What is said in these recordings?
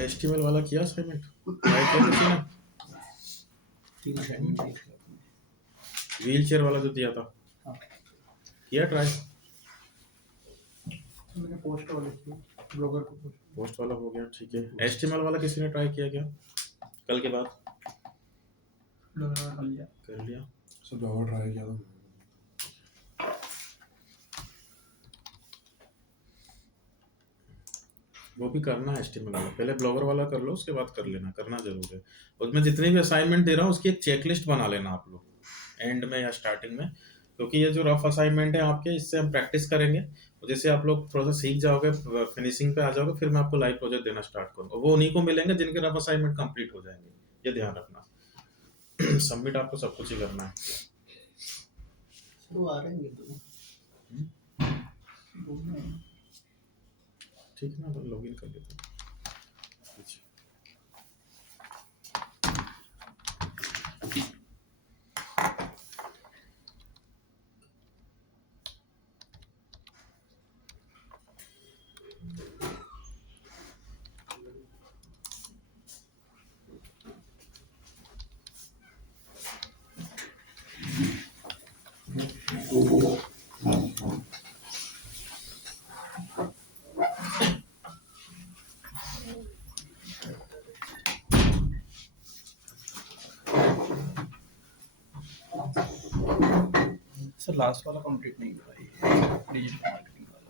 HTML वाला किया assignment, try किया किसी ने? 3 असाइनमेंट दिए थे आपने। व्हील चेयर वाला जो दिया था, हाँ, किया ट्राई? मैंने पोस्ट वाले किए, ब्लॉगर को पोस्ट। पोस्ट वाला हो गया, ठीक है। एचटीएमएल वाला किसी ने ट्राई किया क्या कल के बाद? ब्लॉगर कर लिया। कर लिया। सब ब्लॉगर ट्राई किया था। वो भी करना है एचटीएमएल वाला, पहले ब्लॉगर वाला कर लो, उसके बाद कर लेना, करना जरूर है। उसमें जितने भी असाइनमेंट दे रहा हूँ उसकी एक चेकलिस्ट बना लेना आप लोग एंड में या स्टार्टिंग में, क्योंकि ये जो रफ असाइनमेंट है आपके, इससे हम प्रैक्टिस करेंगे। और जैसे आप लोग थोड़ा सा सीख जाओगे, फिनिशिंग पे आ जाओगे, फिर मैं आपको लाइव प्रोजेक्ट देना स्टार्ट करूँगा। वो उन्हीं को मिलेंगे जिनके रफ असाइनमेंट कंप्लीट हो जाएंगे, ये ध्यान रखना। सबमिट आपको सब कुछ ही करना है। सर वो आ रहे हैं तो ठीक है ना, तो लॉगिन कर लेते हैं। अच्छा। सर लास्ट वाला कंप्लीट नहीं हुआ है, डिजिटल मार्केटिंग वाला।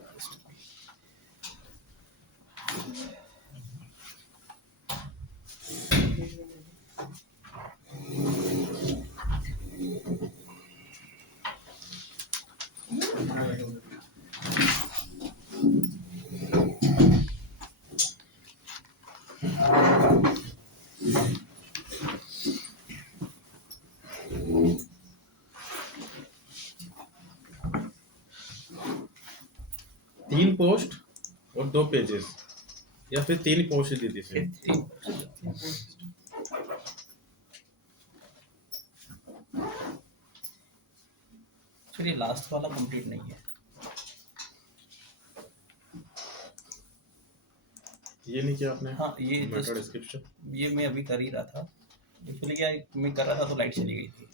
तीन पोस्ट और 2 पेजेस, या फिर 3 पोस्ट दी थी फिर? सर ये लास्ट वाला कंप्लीट नहीं है। ये नहीं किया आपने? हाँ, ये मेथड just- डिस्क्रिप्शन ये मैं अभी कर ही रहा था, एक्चुअली क्या है, मैं कर रहा था तो लाइट चली गई थी।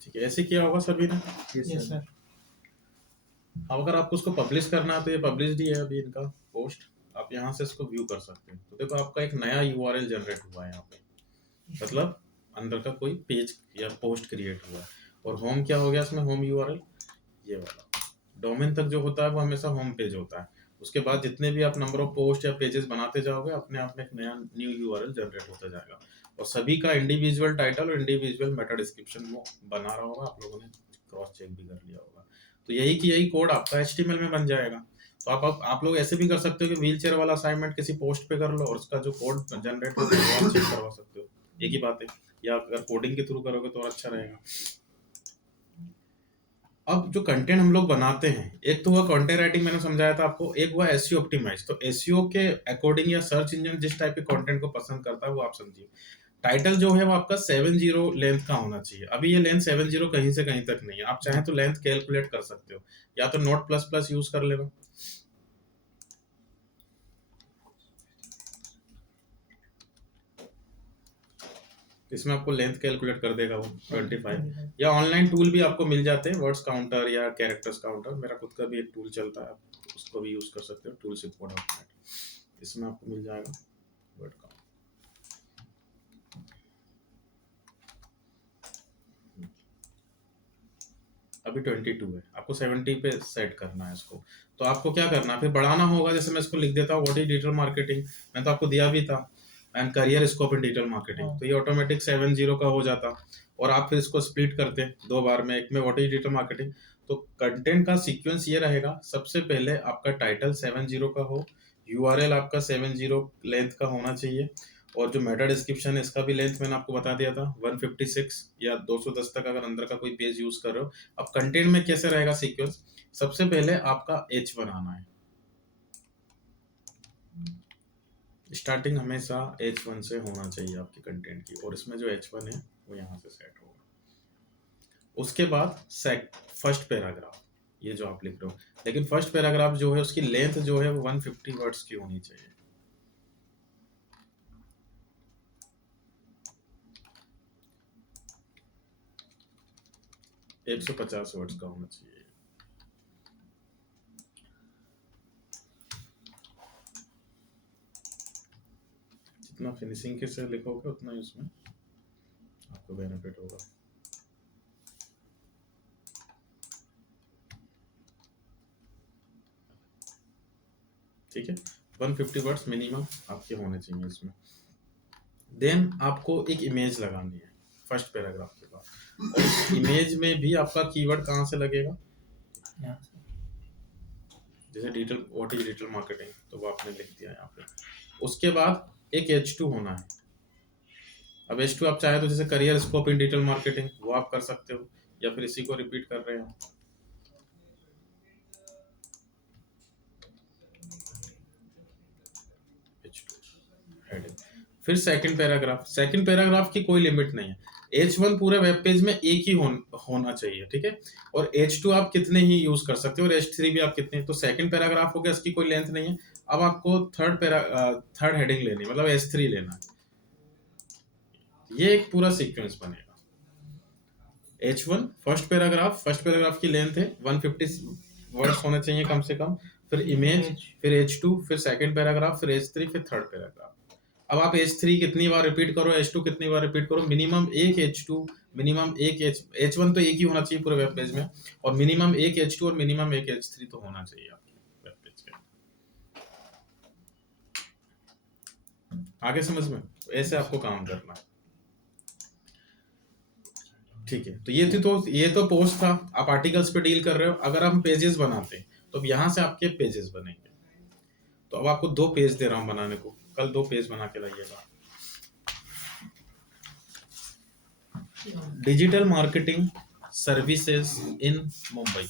ठीक है, ऐसे किया होगा सभी ने। Yes sir. अब अगर आपको उसको पब्लिश करना है तो ये पब्लिश ही है अभी इनका पोस्ट, आप यहाँ से इसको व्यू कर सकते हैं। तो देखो आपका एक नया यूआरएल जनरेट हुआ है यहाँ पे, मतलब अंदर का कोई पेज या पोस्ट क्रिएट हुआ है। और होम क्या हो गया इसमें? होम यूआरएल ये वाला। डोमेन तक जो होता है वो हमेशा होम पेज होता है। उसके बाद जितने भी आप नंबर ऑफ पोस्ट या पेजेस बनाते जाओगे, अपने आप में एक नया न्यू यूआरएल जनरेट होता जाएगा। और सभी का इंडिविजुअल टाइटल और इंडिविजुअल मेटा डिस्क्रिप्शन वो बना रहा होगा, आप लोगों ने क्रॉस चेक भी कर लिया होगा। तो यही की यही कोड आपका एचटीएमएल में बन जाएगा। तो आप लोग ऐसे भी कर सकते हो कि व्हील चेयर वाला असाइनमेंट किसी पोस्ट पे कर लो और उसका जो कोड जनरेट होगा वो आप चेक करवा सकते हो, एक ही बात है। या अगर कोडिंग के थ्रू करोगे तो और अच्छा रहेगा। अब जो कंटेंट हम लोग बनाते हैं, एक तो हुआ कंटेंट राइटिंग, मैंने समझाया था आपको, एक हुआ एसईओ ऑप्टिमाइज। तो एसईओ के अकॉर्डिंग या सर्च इंजन जिस टाइप के कंटेंट को पसंद करता है वो आप समझिए। टाइटल जो है वो आपका 70 लेंथ का होना चाहिए। अभी ये लेंथ 70 कहीं से कहीं तक नहीं है, आप चाहें तो लेंथ कैलकुलेट कर सकते हो, या तो नोट प्लस प्लस यूज कर लेना। इसमें आपको लेंथ कैलकुलेट कर देगा वो 25। या ऑनलाइन टूल भी आपको मिल जाते हैं, वर्ड्स काउंटर या कैरेक्टर्स काउंटर। मेरा खुद का भी एक टूल चलता है, आप उसको भी यूज कर सकते हो, टूल्स इंपोर्ट आउटपुट। इसमें आपको मिल जाएगा वर्ड काउंट। अभी 22 है, आपको 70 पे सेट करना है इसको। तो आपको क्या करना है, फिर बढ़ाना होगा। जैसे मैं इसको लिख देता हूँ, व्हाट इज डिजिटल मार्केटिंग, मैं तो आपको दिया भी था, and career scope in digital marketing. तो ये ऑटोमेटिक 70 का हो जाता। और आप फिर इसको स्प्लिट करते 2 बार में, एक में व्हाट इज डिजिटल मार्केटिंग। तो कंटेंट का सीक्वेंस ये रहेगा, सबसे पहले आपका टाइटल 70 का हो, यूआरएल आपका 70 लेंथ का होना चाहिए, और जो मेटा डिस्क्रिप्शन है इसका भी लेंथ मैंने आपको बता दिया था 156 या 210 तक अगर अंदर का कोई पेज यूज कर रहे हो। अब कंटेंट में कैसे रहेगा सीक्वेंस, सबसे पहले आपका एच बनाना है, स्टार्टिंग हमेशा H1 से होना चाहिए आपकी कंटेंट की, और इसमें जो H1 है वो यहाँ से सेट होगा। उसके बाद फर्स्ट पैराग्राफ, ये जो आप लिख रहे हो, लेकिन फर्स्ट पैराग्राफ जो है उसकी लेंथ जो है वो 150 वर्ड्स की होनी चाहिए। एक 150 वर्ड्स का होना चाहिए। जितना फिनिशिंग के से लिखोगे उतना ही उसमें आपको बेनिफिट होगा। ठीक है, 150 वर्ड्स मिनिमम आपके होने चाहिए इसमें। देन आपको एक इमेज लगानी है फर्स्ट पैराग्राफ के बाद, और इस इमेज में भी आपका कीवर्ड कहाँ से लगेगा, यहाँ से। जैसे digital, what is digital marketing, तो वो आपने लिख दिया यहाँ पे। उसके बाद एक H2 होना है। अब H2 आप चाहे तो जैसे career scope in digital marketing वो आप कर सकते हो, या फिर इसी को रिपीट कर रहे हो। हेडिंग, फिर सेकंड पैराग्राफ की कोई लिमिट नहीं है। H1 पूरे वेब पेज में एक ही होना चाहिए, ठीक है, और H2 आप कितने ही यूज कर सकते हो, और H3 भी आप कितने। तो सेकंड पैराग्राफ हो गया, इसकी कोई लेंथ नहीं है। अब आपको थर्ड हेडिंग लेनी, मतलब H3 लेना है। ये एक पूरा सीक्वेंस बनेगा। H1 फर्स्ट पैराग्राफ की लेंथ है 150 वर्ड्स होने चाहिए कम से कम, फिर इमेज, फिर H2, फिर सेकंड पैराग्राफ, फिर H3, फिर थर्ड पैराग्राफ। अब आप H3 कितनी बार रिपीट करो, H2 कितनी बार रिपीट करो, मिनिमम एक H2, मिनिमम एक H1 तो एक ही होना चाहिए पूरे वेब पेज में, और मिनिमम एक H2 और मिनिमम एक H3 तो होना चाहिए आपके वेब पेज के। आगे समझ में, ऐसे आपको काम करना है। ठीक है, तो ये तो पोस्ट था, आप आर्टिकल्स पे डील कर रहे हो। अगर हम पेजेस बनाते हैं तो अब यहाँ से आपके पेजेस बनेंगे। तो अब आपको 2 पेज दे रहा हूँ बनाने को, कल 2 पेज बना के लाइएगा। Digital marketing services in Mumbai.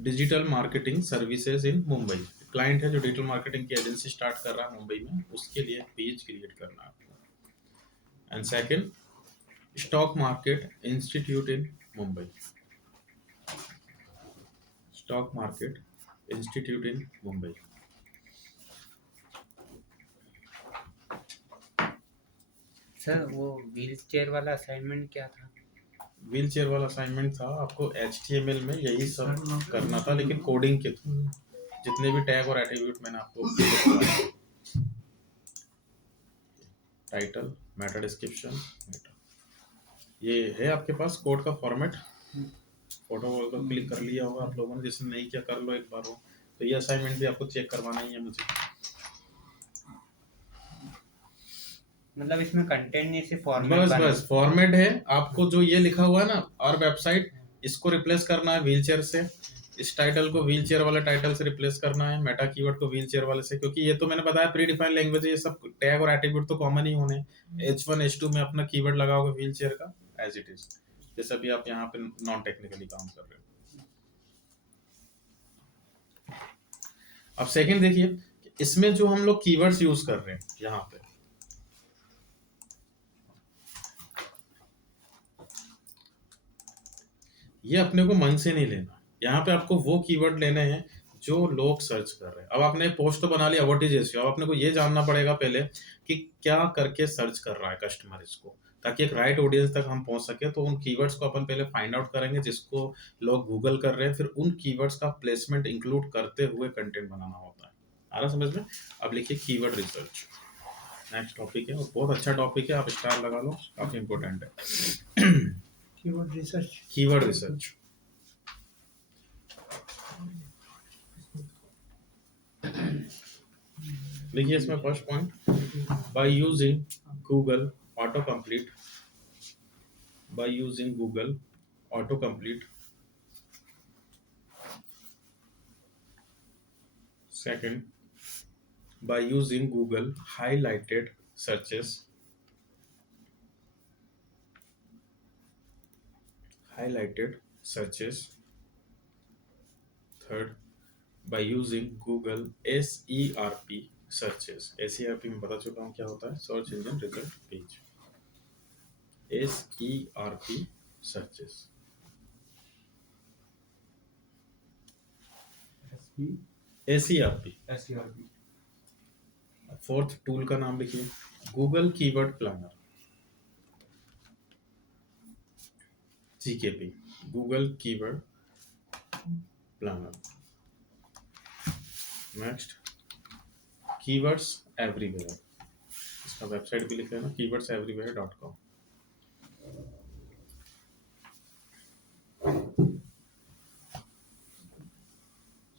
Digital marketing services in Mumbai, client है जो डिजिटल मार्केटिंग की एजेंसी स्टार्ट कर रहा है मुंबई में, उसके लिए पेज क्रिएट करना है आपको। And second, stock market institute in Mumbai, stock market institute in Mumbai. Sir वो व्हील चेयर वाला असाइनमेंट क्या था? व्हील चेयर वाला असाइनमेंट था, आपको HTML में यही सब करना था, लेकिन कोडिंग के थ्रू। जितने भी टैग और एट्रीब्यूट मैंने आपको, टाइटल, मेटा डिस्क्रिप्शन, ये है आपके पास कोड का फॉर्मेट। फोटो को क्लिक कर लिया होगा आप लोगों ने, जिसने नहीं किया कर लो एक बार वो। तो ये असाइनमेंट भी आपको चेक करवाना ही है मुझे। मतलब इसमें कंटेंट नहीं, सिर्फ फॉर्मेट बस फॉर्मेट है। आपको जो ये लिखा हुआ है ना, और वेबसाइट, इसको रिप्लेस करना है व्हीलचेयर से। इस टाइटल को व्हीलचेयर वाले टाइटल से रिप्लेस करना है, मेटा कीवर्ड को व्हीलचेयर वाले से, क्योंकि ये तो मैंने बताया प्री डिफाइंड लैंग्वेज है, ये सब टैग और एट्रीब्यूट तो कॉमन ही होने। H1 H2 में अपना कीवर्ड लगाओगे व्हीलचेयर का एज इट इज, जैसे अभी आप यहाँ पे नॉन टेक्निकली काम कर रहे हो। अब सेकंड देखिए, इसमें जो हम लोग कीवर्ड्स यूज कर रहे हैं यहाँ पे, ये अपने को मन से नहीं लेना। यहाँ पे आपको वो कीवर्ड लेने हैं जो लोग सर्च कर रहे हैं। अब आपने पोस्ट तो बना लिया व्हाट इज एसईओ, अब अपने को ये जानना पड़ेगा पहले कि क्या करके सर्च कर रहा है कस्टमर इसको, ताकि एक राइट ऑडियंस तक हम पहुंच सके। तो उन कीवर्ड्स को अपन पहले फाइंड आउट करेंगे जिसको लोग गूगल कर रहे हैं, फिर उन कीवर्ड्स का प्लेसमेंट इंक्लूड करते हुए कंटेंट बनाना होता है। आ रहा समझ में? अब लिखिए कीवर्ड रिसर्च, नेक्स्ट टॉपिक है, और बहुत अच्छा टॉपिक है, आप स्टार लगा लो, काफी इंपॉर्टेंट है। Keyword research. कीवर्ड रिसर्च, देखिए इसमें first point, by using Google auto complete, by using Google auto complete. Second, by using Google highlighted searches, highlighted searches. Third, by using Google SERP searches. SERP में बता चुका हूँ क्या होता है, search engine result page. SERP searches. SERP. Fourth tool का नाम लिखिए, Google keyword planner. GKP, Google keyword planner. Next, keywords everywhere. इसका वेबसाइट भी लिखा है ना, keywordsEverywhere.com.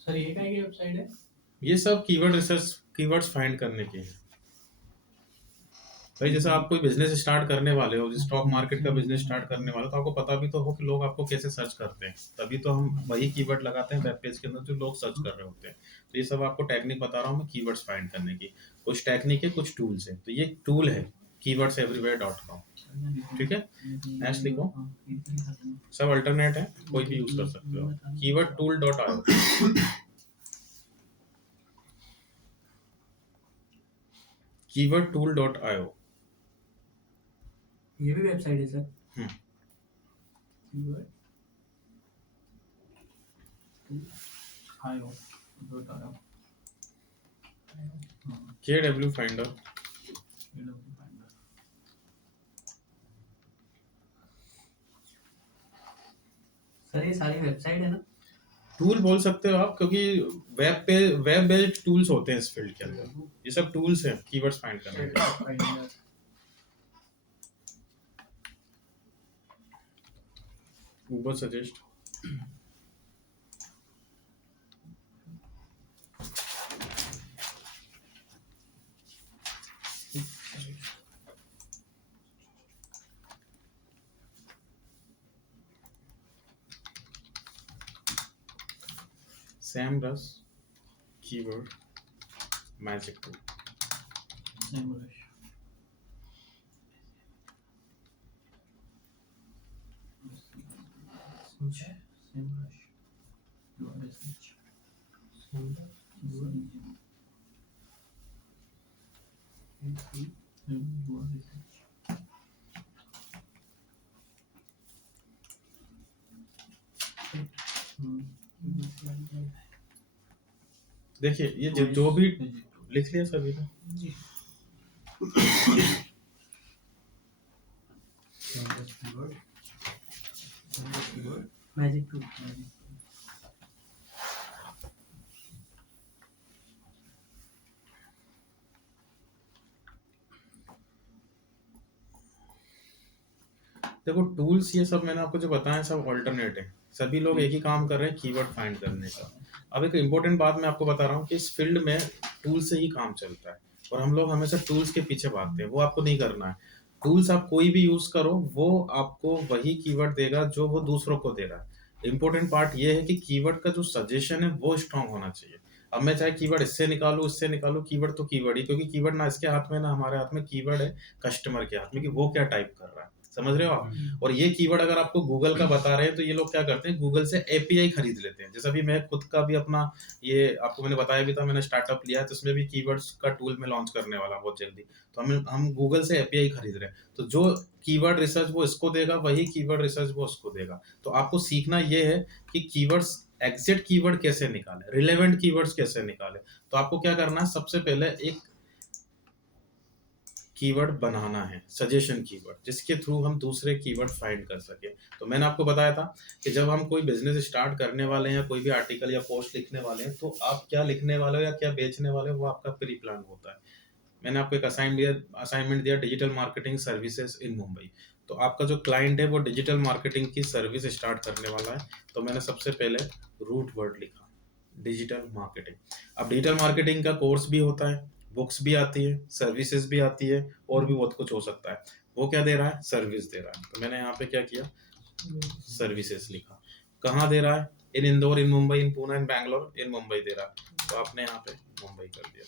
सर ये क्या की वेबसाइट है? ये सब कीवर्ड रिसर्च, कीवर्ड्स फाइंड करने के हैं. भाई जैसे आप कोई बिजनेस स्टार्ट करने वाले हो, स्टॉक मार्केट का बिजनेस स्टार्ट करने वाले हो, तो आपको पता भी तो हो कि लोग आपको कैसे सर्च करते हैं. तभी तो हम वही कीवर्ड लगाते हैं वेब पेज के अंदर जो लोग सर्च कर रहे होते हैं. तो ये सब आपको टेक्निक बता रहा हूँ मैं कीवर्ड्स फाइंड करने की. कुछ टेक्निक है, कुछ टूल्स है. तो ये टूल है keywordsEverywhere.com. ठीक है. नेक्स्ट लिखो, सब अल्टरनेट है, कोई भी यूज कर सकते हो. keywordtool.io. keywordtool.io. ये भी वेबसाइट है सर? हम्म. KW Finder. सर ये सारी वेबसाइट है ना? टूल बोल सकते हो आप, क्योंकि वेब बेस्ड टूल्स होते हैं इस फील्ड के अंदर. ये सब टूल्स हैं कीवर्ड्स फाइंड करने के. Google suggest. SEMrush keyword magic tool. देखिए ये जो भी लिख लिया सभी ने. Magic tool. देखो टूल्स ये सब मैंने आपको जो बताया सब ऑल्टरनेट है. सभी लोग एक ही काम कर रहे हैं, कीवर्ड फाइंड करने का. अब एक इम्पोर्टेंट बात मैं आपको बता रहा हूँ कि इस फील्ड में टूल से ही काम चलता है, और हम लोग हमेशा टूल्स के पीछे भागते हैं. वो आपको नहीं करना है. टूल्स आप कोई भी यूज करो, वो आपको वही कीवर्ड देगा जो वो दूसरों को दे रहा है. इम्पोर्टेंट पार्ट ये है कि कीवर्ड का जो सजेशन है वो स्ट्रांग होना चाहिए. अब मैं चाहे कीवर्ड इससे निकालूं, कीवर्ड तो कीवर्ड ही, क्योंकि कीवर्ड ना इसके हाथ में ना हमारे हाथ में. कीवर्ड है कस्टमर के हाथ में कि वो क्या टाइप कर रहा है. समझ रहे हो आप. और ये कीवर्ड अगर आपको गूगल का बता रहे हैं तो ये लोग क्या करते हैं, गूगल से एपीआई खरीद लेते हैं. जैसा भी मैं खुद का भी अपना, ये आपको मैंने बताया भी था, मैंने स्टार्टअप लिया है तो उसमें भी कीवर्ड्स का टूल में लॉन्च करने वाला बहुत जल्दी. तो हम गूगल से एपीआई खरीद रहे हैं. तो जो कीवर्ड रिसर्च वो इसको देगा, वही कीवर्ड रिसर्च वो उसको देगा. तो आपको सीखना ये है कि कीवर्ड्स, एग्जैक्ट कीवर्ड कैसे निकाले, रिलेवेंट कीवर्ड्स कैसे निकाले. तो आपको क्या करना है, सबसे पहले एक कीवर्ड बनाना है, सजेशन कीवर्ड, जिसके थ्रू हम दूसरे कीवर्ड फाइंड कर सके. तो मैंने आपको बताया था कि जब हम कोई बिजनेस स्टार्ट करने वाले हैं या कोई भी आर्टिकल या पोस्ट लिखने वाले हैं, तो आप क्या लिखने वाले हो या क्या बेचने वाले हो वो आपका प्री प्लान होता है. मैंने आपको एक असाइनमेंट दिया, digital marketing services in Mumbai. तो आपका जो क्लाइंट है वो डिजिटल मार्केटिंग की सर्विस स्टार्ट करने वाला है. तो मैंने सबसे पहले रूट वर्ड लिखा, डिजिटल मार्केटिंग. अब डिजिटल मार्केटिंग का कोर्स भी होता है, बुक्स भी आती है, सर्विसेज भी आती है, और भी बहुत कुछ हो सकता है. वो क्या दे रहा है, सर्विस दे रहा है. तो मैंने यहाँ पे क्या किया, सर्विसेज लिखा. कहाँ दे रहा है, इन इंदौर, इन मुंबई, इन पुणे, इन बैंगलोर, इन मुंबई दे रहा है. तो आपने यहाँ पे मुंबई कर दिया.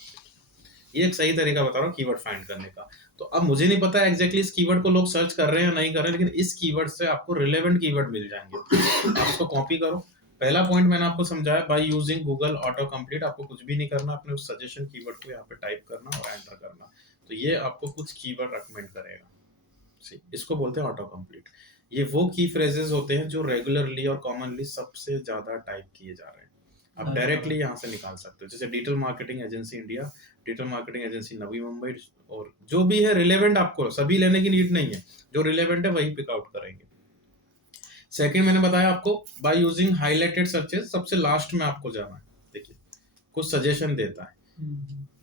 ये एक सही तरीका बता रहा हूँ कीवर्ड फाइंड करने का. तो अब मुझे नहीं पता एग्जैक्टली इस कीवर्ड को लोग सर्च कर रहे हैं या नहीं कर रहे हैं, लेकिन इस कीवर्ड से आपको रिलेवेंट कीवर्ड मिल जाएंगे. आप इसको कॉपी करो, पहला पॉइंट मैंने आपको समझाया, by using Google auto complete आपको कुछ भी नहीं करना, अपने उस सजेशन कीवर्ड को यहाँ पे टाइप करना और एंटर करना, तो ये आपको कुछ कीवर्ड रेकमेंड करेगा। इसको बोलते हैं ऑटो कंप्लीट। ये वो की फ्रेजेस होते हैं जो रेगुलरली और कॉमनली सबसे ज्यादा टाइप किए जा रहे हैं, आप डायरेक्टली यहाँ से निकाल सकते हो। जैसे digital marketing agency India, digital marketing agency Navi Mumbai, और जो भी है रिलेवेंट, आपको सभी लेने की नीड नहीं है, जो रिलेवेंट है वही पिक आउट करेंगे। सेकंड मैंने बताया आपको बाय यूजिंग हाईलाइटेड सर्चेस, सबसे लास्ट में आपको जाना है। देखिए कुछ सजेशन देता है,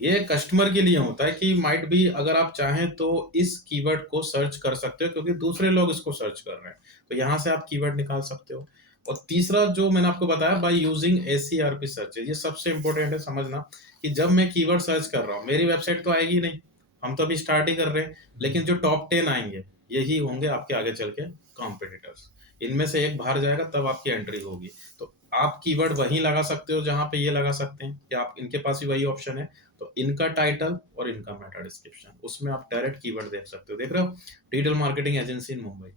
ये कस्टमर के लिए होता है कि माइट भी अगर आप चाहें तो इस कीवर्ड को सर्च कर सकते हो क्योंकि दूसरे लोग इसको सर्च कर रहे हैं, तो यहाँ से आप कीवर्ड निकाल सकते हो। और तीसरा जो मैंने आपको बताया बाय यूजिंग एसईआरपी सर्चेज, ये सबसे इंपॉर्टेंट है समझना कि जब मैं कीवर्ड सर्च कर रहा हूँ मेरी वेबसाइट तो आएगी नहीं, हम तो अभी स्टार्ट ही कर रहे हैं, लेकिन जो टॉप 10 आएंगे यही होंगे आपके आगे चल के कॉम्पिटिटर्स, इनमें से एक बाहर जाएगा तब आपकी एंट्री होगी। तो आप कीवर्ड वहीं लगा सकते हो जहां पे ये लगा सकते हैं कि आप इनके पास भी वही ऑप्शन है, तो इनका टाइटल और इनका मेटा डिस्क्रिप्शन, उसमें आप डायरेक्ट कीवर्ड देख सकते हो। देख रहे हो, digital marketing agency in Mumbai,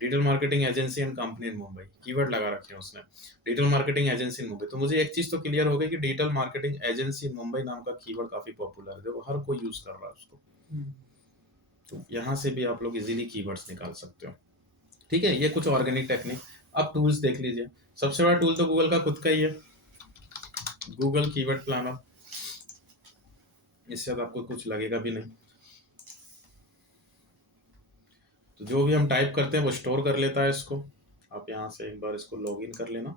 digital marketing agency and company in Mumbai, keyword लगा रखे हैं उसने, digital marketing agency in Mumbai. तो मुझे एक चीज तो क्लियर हो गई कि digital marketing agency in Mumbai नाम का कीवर्ड काफी पॉपुलर है, हर कोई यूज कर रहा है उसको, तो यहाँ से भी आप लोग इजीली कीवर्ड्स निकाल सकते हो। ठीक है, ये कुछ ऑर्गेनिक टेक्निक। अब टूल्स देख लीजिए, सबसे बड़ा टूल तो गूगल का खुद का ही है, गूगल कीवर्ड प्लानर, इससे आपको कुछ लगेगा भी नहीं। तो जो भी हम टाइप करते हैं वो स्टोर कर लेता है इसको, आप यहाँ से एक बार इसको लॉगिन कर लेना,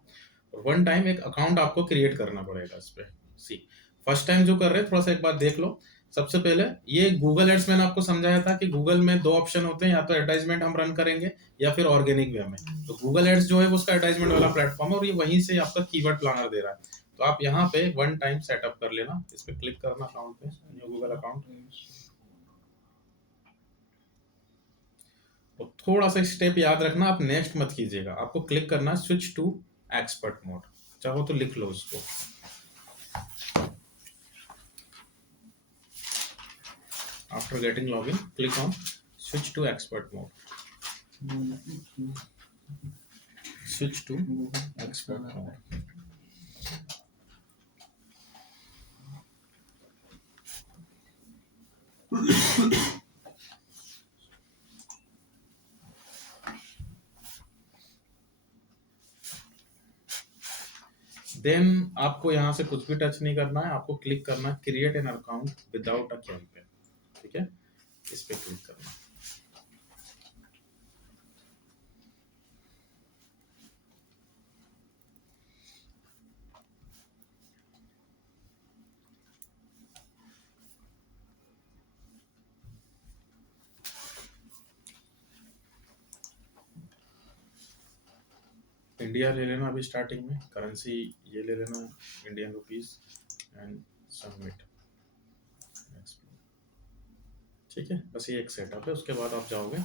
और वन टाइम एक अकाउंट आपको क्रिएट करना पड़ेगा इस पे। सी फर्स्ट टाइम जो कर रहे हैं थोड़ा सा एक बार देख लो। सबसे पहले ये गूगल एड्स मैंने आपको समझाया था कि गूगल में दो ऑप्शन होते हैं, या तो एडवर्टाइजमेंट हम रन करेंगे या फिर ऑर्गेनिक वे में। तो गूगल एड्स जो है वो उसका एडवर्टाइजमेंट वाला प्लेटफॉर्म है और ये वहीं से आपका कीवर्ड प्लानर दे रहा है। तो आप यहाँ पे वन टाइम सेटअप कर लेना, इस पे क्लिक करना अकाउंट पे, न्यू गूगल अकाउंट, और थोड़ा सा स्टेप याद रखना, आप नेक्स्ट मत कीजिएगा, आपको क्लिक करना स्विच टू एक्सपर्ट मोड, चाहो तो लिख लो इसको। After getting login, click on switch to expert mode. Switch to expert mode. Then आपको यहाँ से कुछ भी टच नहीं करना है, आपको क्लिक करना है create an account without a campaign. ठीक है, इस पे क्लिक करना। इंडिया ले लेना अभी स्टार्टिंग में, करेंसी ये ले लेना इंडियन रुपीस एंड सबमिट। ठीक है, बस ये एक सेटअप है। उसके बाद आप जाओगे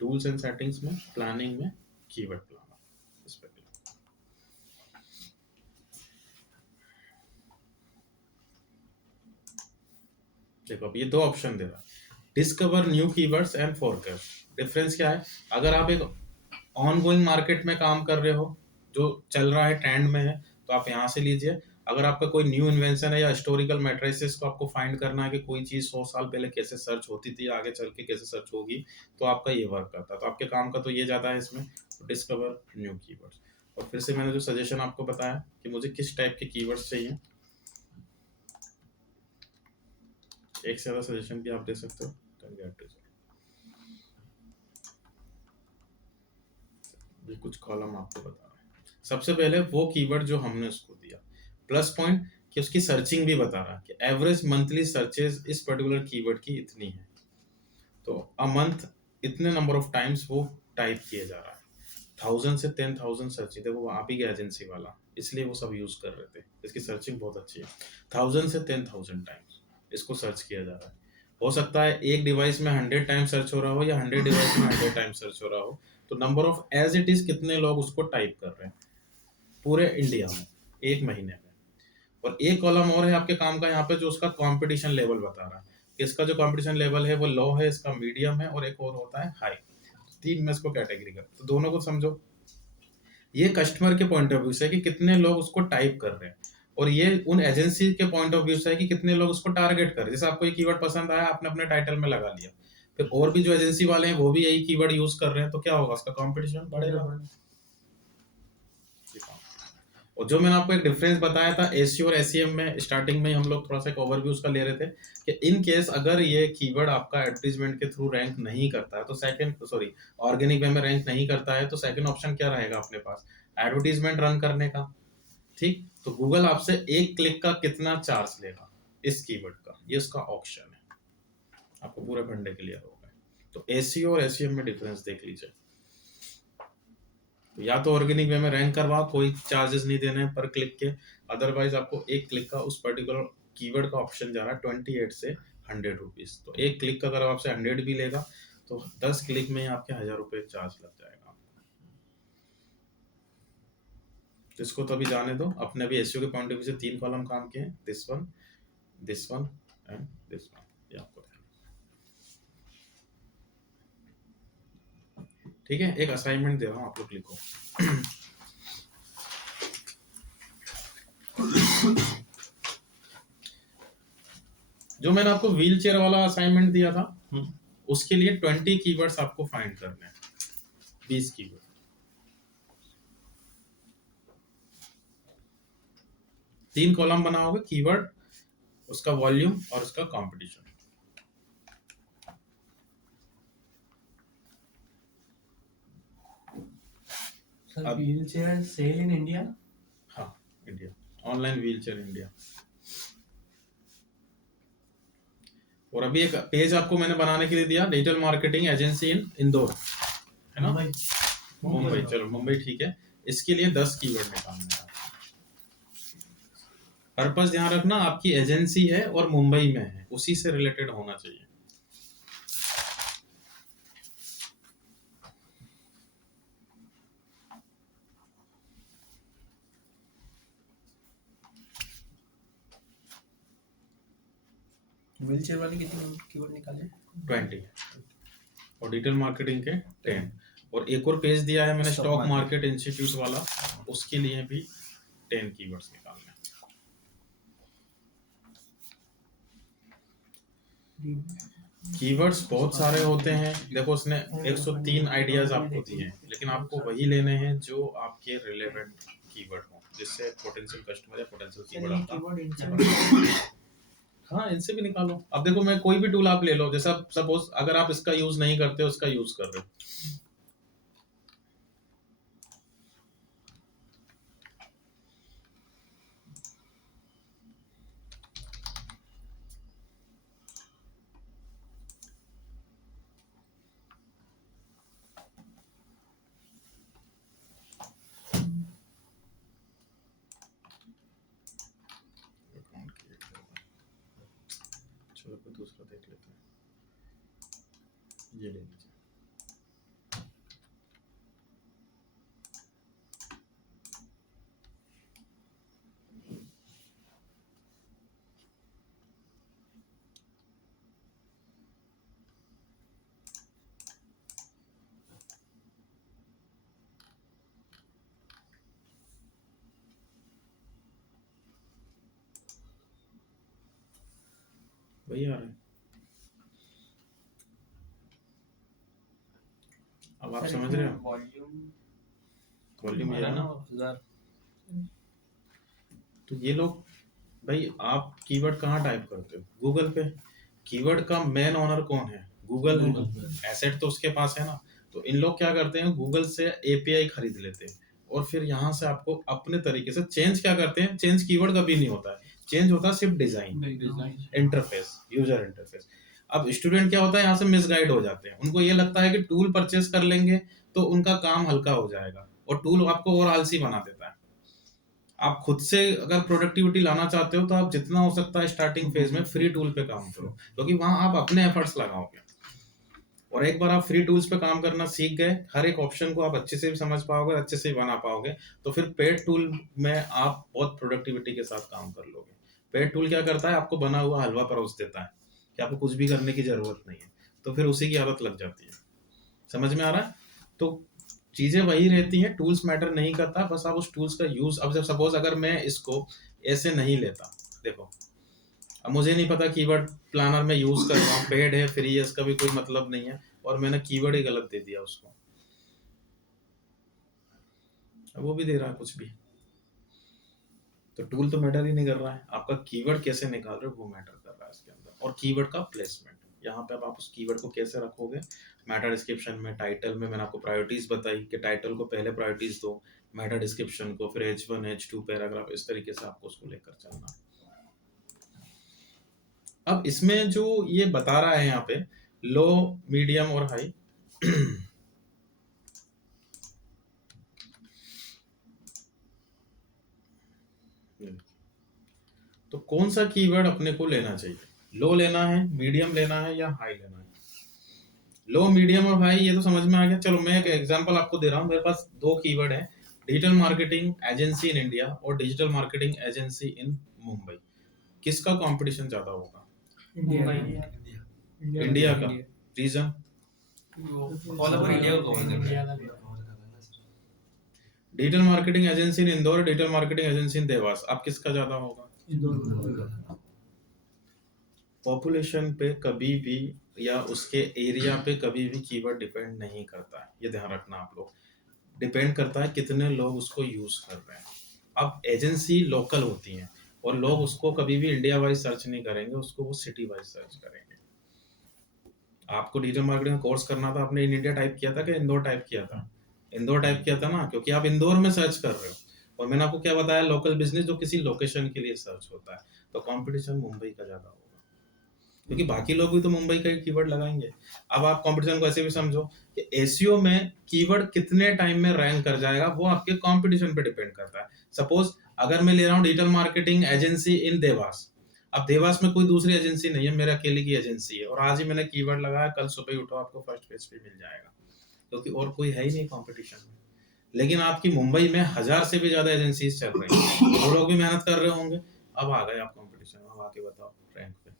टूल्स एंड सेटिंग्स में, प्लानिंग में, कीवर्ड प्लानर, इस पे देखो अब ये दो ऑप्शन दे रहा है, discover new keywords and forecast. Difference क्या है, अगर आप एक ऑनगोइंग मार्केट में काम कर रहे हो, जो चल रहा है, ट्रेंड में है, तो आप यहाँ से लीजिए। अगर आपका कोई न्यू इन्वेंशन है या हिस्टोरिकल मैट्रिसेस को आपको फाइंड करना है कि कोई चीज़ 100 साल पहले कैसे सर्च होती थी, आगे चल के कैसे सर्च होगी, तो आपका ये वर्क करता है। तो आपके काम का तो ये ज़्यादा है इसमें, तो डिस्कवर न्यू कीवर्ड्स। और फिर से मैंने जो सजेशन आपको बताया कि मुझे किस टाइप के कीवर्ड्स चाहिए, एक से ज़्यादा सजेशन भी आप दे सकते हो। ये कुछ कॉलम आपको बता रहा है। सबसे पहले वो कीवर्ड जो हमने उसको दिया, प्लस पॉइंट कि उसकी सर्चिंग भी बता रहा है कि एवरेज मंथली सर्चेज इस पर्टिकुलर कीवर्ड की इतनी है, तो अ मंथ इतने नंबर ऑफ टाइम्स वो टाइप किया जा रहा है। 1000 से 10,000 सर्चिंग, देखो वो आप ही के एजेंसी वाला, इसलिए वो सब यूज कर रहे थे, इसकी सर्चिंग बहुत अच्छी है। 1000 से 10,000 टाइम्स इसको सर्च किया जा रहा है। हो सकता है एक डिवाइस में 100 टाइम सर्च हो रहा हो या 100 डिवाइस में 100 टाइम सर्च हो रहा हो, तो number of as it is कितने लोग उसको टाइप कर रहे हैं पूरे इंडिया में एक महीने में। और एक कॉलम और है आपके काम का यहाँ पे, जो उसका कंपटीशन लेवल बता रहा है। इसका जो कंपटीशन लेवल है वो लो है, इसका मीडियम है, और एक और होता है हाई। तीन में इसको कैटेगरी कर, तो दोनों को समझो। ये कस्टमर के पॉइंट ऑफ व्यू से है कि कितने लोग उसको टाइप कर रहे हैं, और ये उन एजेंसी के पॉइंट ऑफ व्यू से है कि कितने लोग उसको टारगेट कर रहे हैं। जैसे आपको ये कीवर्ड पसंद आया, आपने अपने टाइटल में लगा लिया, फिर और भी जो एजेंसी वाले हैं वो भी यही कीवर्ड यूज कर रहे हैं, तो क्या होगा, उसका कंपटीशन बढ़ेगा। और जो मैंने आपको एक डिफरेंस बताया था एसईओ और एसईएम में, स्टार्टिंग में हम लोग थोड़ा सा एक ओवरव्यू उसका ले रहे थे कि इन केस अगर ये कीवर्ड आपका एडवर्टीजमेंट के थ्रू रैंक नहीं करता है तो सेकंड ऑर्गेनिक वे में रैंक नहीं करता है, तो सेकंड ऑप्शन क्या रहेगा अपने पास, एडवर्टीजमेंट रन करने का। ठीक, तो गूगल आपसे एक क्लिक का कितना चार्ज लेगा इस कीवर्ड का, ये उसका ऑप्शन है। आपको पूरे फंडे क्लियर हो गए। तो एसईओ और एसईएम में डिफरेंस देख लीजिए। तो या तो ऑर्गेनिक वे में रैंक करवाओ, कोई चार्जेस नहीं देने पर क्लिक के, अदरवाइज आपको एक क्लिक का उस पर्टिकुलर कीवर्ड का ऑप्शन जा रहा है 28 से 100 रुपीज। तो एक क्लिक का अगर आपसे 100 भी लेगा तो 10 क्लिक में ही आपके 1000 रुपये चार्ज लग जाएगा। इसको तो अभी जाने दो, अपने भी एसईओ के पॉइंट ऑफ व्यू से 3 कॉलम काम किए, this one and this one, ये आपको ठीक है। एक असाइनमेंट दे रहा हूँ, आप लोग लिखो। जो मैंने आपको व्हील चेयर वाला असाइनमेंट दिया था, उसके लिए 20 कीवर्ड्स आपको फाइंड करने हैं, 20 कीवर्ड। तीन कॉलम बनाओगे, कीवर्ड, उसका वॉल्यूम और उसका competition. Sir wheelchair sale in India? हाँ, India, online wheelchair India. और अभी एक पेज आपको मैंने बनाने के लिए दिया, डिजिटल मार्केटिंग एजेंसी इन इंदौर, है ना, मुंबई। चलो मुंबई ठीक है। इसके लिए 10 कीवर्ड निकालने हैं। पर्पस ध्यान रखना, आपकी एजेंसी है और मुंबई में है, उसी से रिलेटेड होना चाहिए। व्हील चेयर वाले कितने कीवर्ड निकाले? 20 और डिजिटल मार्केटिंग के 10। और एक और पेज दिया है मैंने स्टॉक मार्केट इंस्टीट्यूट वाला, उसके लिए भी 10 कीवर्ड्स निकालने हैं। कीवर्ड्स बहुत सारे होते हैं, देखो उसने 103 आइडियाज आपको दिए हैं, लेकिन आपको वही लेने हैं जो आपके रिलेवेंट कीवर्ड हो, जिससे पोटेंशियल कस्टमर या पोटेंशियल कीवर्ड आपका। हाँ, इनसे भी निकालो। अब देखो, मैं कोई भी टूल आप ले लो, जैसा सपोज अगर आप इसका यूज नहीं करते हो, उसका यूज कर रहे हो, चलो कोई दूसरा देख लेते हैं, ये ले लीजिए। वही आ रहा है। अब आप समझ रहे हो, वॉल्यूम ये है ना। तो ये लोग, भाई आप कीवर्ड कहाँ टाइप करते हो, गूगल पे। कीवर्ड का मेन ओनर कौन है, गूगल है, एसेट तो उसके पास है ना। तो इन लोग क्या करते हैं, गूगल से एपीआई खरीद लेते हैं और फिर यहाँ से आपको अपने तरीके से चेंज क्या करते हैं, चेंज कीवर्ड कभी नहीं होता है, चेंज होता है सिर्फ डिजाइन, इंटरफेस, यूजर इंटरफेस। अब स्टूडेंट क्या होता है, यहाँ से मिसगाइड हो जाते हैं, उनको ये लगता है कि टूल परचेस कर लेंगे तो उनका काम हल्का हो जाएगा, और टूल आपको और आलसी बना देता है। आप खुद से अगर प्रोडक्टिविटी लाना चाहते हो तो आप जितना हो सकता है स्टार्टिंग फेज में फ्री टूल पे काम करो, क्योंकि वहां आप अपने एफर्ट्स लगाओगे। और एक बार आप फ्री टूल्स पे काम करना सीख गए, हर एक ऑप्शन को आप अच्छे से भी समझ पाओगे, अच्छे से भी बना पाओगे, तो फिर पेड टूल में आप बहुत प्रोडक्टिविटी के साथ काम कर लोगे। पेड टूल क्या करता है, आपको बना हुआ हलवा परोस देता है कि आपको कुछ भी करने की जरूरत नहीं है, तो फिर उसी की आदत लग जाती है। समझ में आ रहा है? तो चीजें वही रहती हैं, टूल्स मैटर नहीं करता, बस आप उस टूल्स का यूज, अब जब सपोज अगर मैं इसको ऐसे नहीं लेता, देखो अब मुझे नहीं पता कीवर्ड प्लानर में यूज कर रहा हूँ, पेड है फ्री है इसका भी कोई मतलब नहीं है, और मैंने कीवर्ड ही गलत दे दिया उसको, अब वो भी दे रहा है कुछ भी, तो टूल तो मैटर ही नहीं कर रहा है, आपका कीवर्ड कैसे निकाल रहे हो वो मैटर कर रहा है इसके अंदर। और कीवर्ड का प्लेसमेंट, यहाँ पे अब आप उस कीवर्ड को कैसे रखोगे, मेटा डिस्क्रिप्शन में, टाइटल में मैंने आपको प्रायोरिटीज बताई कि टाइटल को पहले प्रायोरिटीज दो, मेटा डिस्क्रिप्शन को, फिर H1 H2 पैराग्राफ, इस तरीके से आपको उसको लेकर चलना है। अब इसमें जो ये बता रहा है यहाँ पे लो, मीडियम और हाई, तो कौन सा कीवर्ड अपने को लेना चाहिए, लो लेना है, मीडियम लेना है या हाई लेना है। लो, मीडियम और हाई ये तो समझ में आ गया। चलो मैं एक एग्जांपल आपको दे रहा हूँ, मेरे पास दो कीवर्ड है, digital marketing agency in India और digital marketing agency in Mumbai, किसका कंपटीशन ज्यादा होगा? इंडिया का। रीजन? ऑल ओवर इंडिया को कवर करना है। डिजिटल मार्केटिंग एजेंसी इन इंदौर, डिजिटल मार्केटिंग एजेंसी इन देवास, अब किसका ज्यादा होगा? पॉपुलेशन पे कभी भी या उसके एरिया पे कभी भी कीवर्ड डिपेंड नहीं करता है, ये ध्यान रखना आप लोग, डिपेंड करता है कितने लोग उसको यूज कर रहे हैं। अब एजेंसी लोकल होती हैं और लोग उसको कभी भी इंडिया वाइज सर्च नहीं करेंगे, उसको वो सिटी वाइज सर्च करेंगे। आपको डिजिटल मार्केटिंग कोर्स करना था, आपने इन इंडिया टाइप किया था कि इंदौर टाइप किया था? इंदौर टाइप किया था ना, क्योंकि आप इंदौर में सर्च कर रहे हो, और मैंने आपको क्या बताया, लोकल बिजनेस जो किसी लोकेशन के लिए सर्च होता है, तो कंपटीशन मुंबई का ज्यादा होगा, क्योंकि बाकी लोग भी तो मुंबई का ही कीवर्ड लगाएंगे। अब आप कंपटीशन को ऐसे भी समझो कि एसईओ में कीवर्ड कितने टाइम में रैंक कर जाएगा, वो आपके कंपटीशन पे डिपेंड करता है। सपोज अगर मैं ले रहा हूँ डिजिटल मार्केटिंग एजेंसी इन देवास, अब देवास में कोई दूसरी एजेंसी नहीं है, मेरे अकेले की एजेंसी है, और आज ही मैंने कीवर्ड लगाया, कल सुबह ही उठो आपको फर्स्ट पेज पे मिल जाएगा, क्योंकि और कोई है ही नहीं कंपटीशन में। लेकिन आपकी मुंबई में 1000 से भी ज्यादा एजेंसीज चल रही हैं, वो लोग भी मेहनत कर रहे होंगे, अब आ गए आप कंपटीशन में, अब आके बताओ रैंक पे,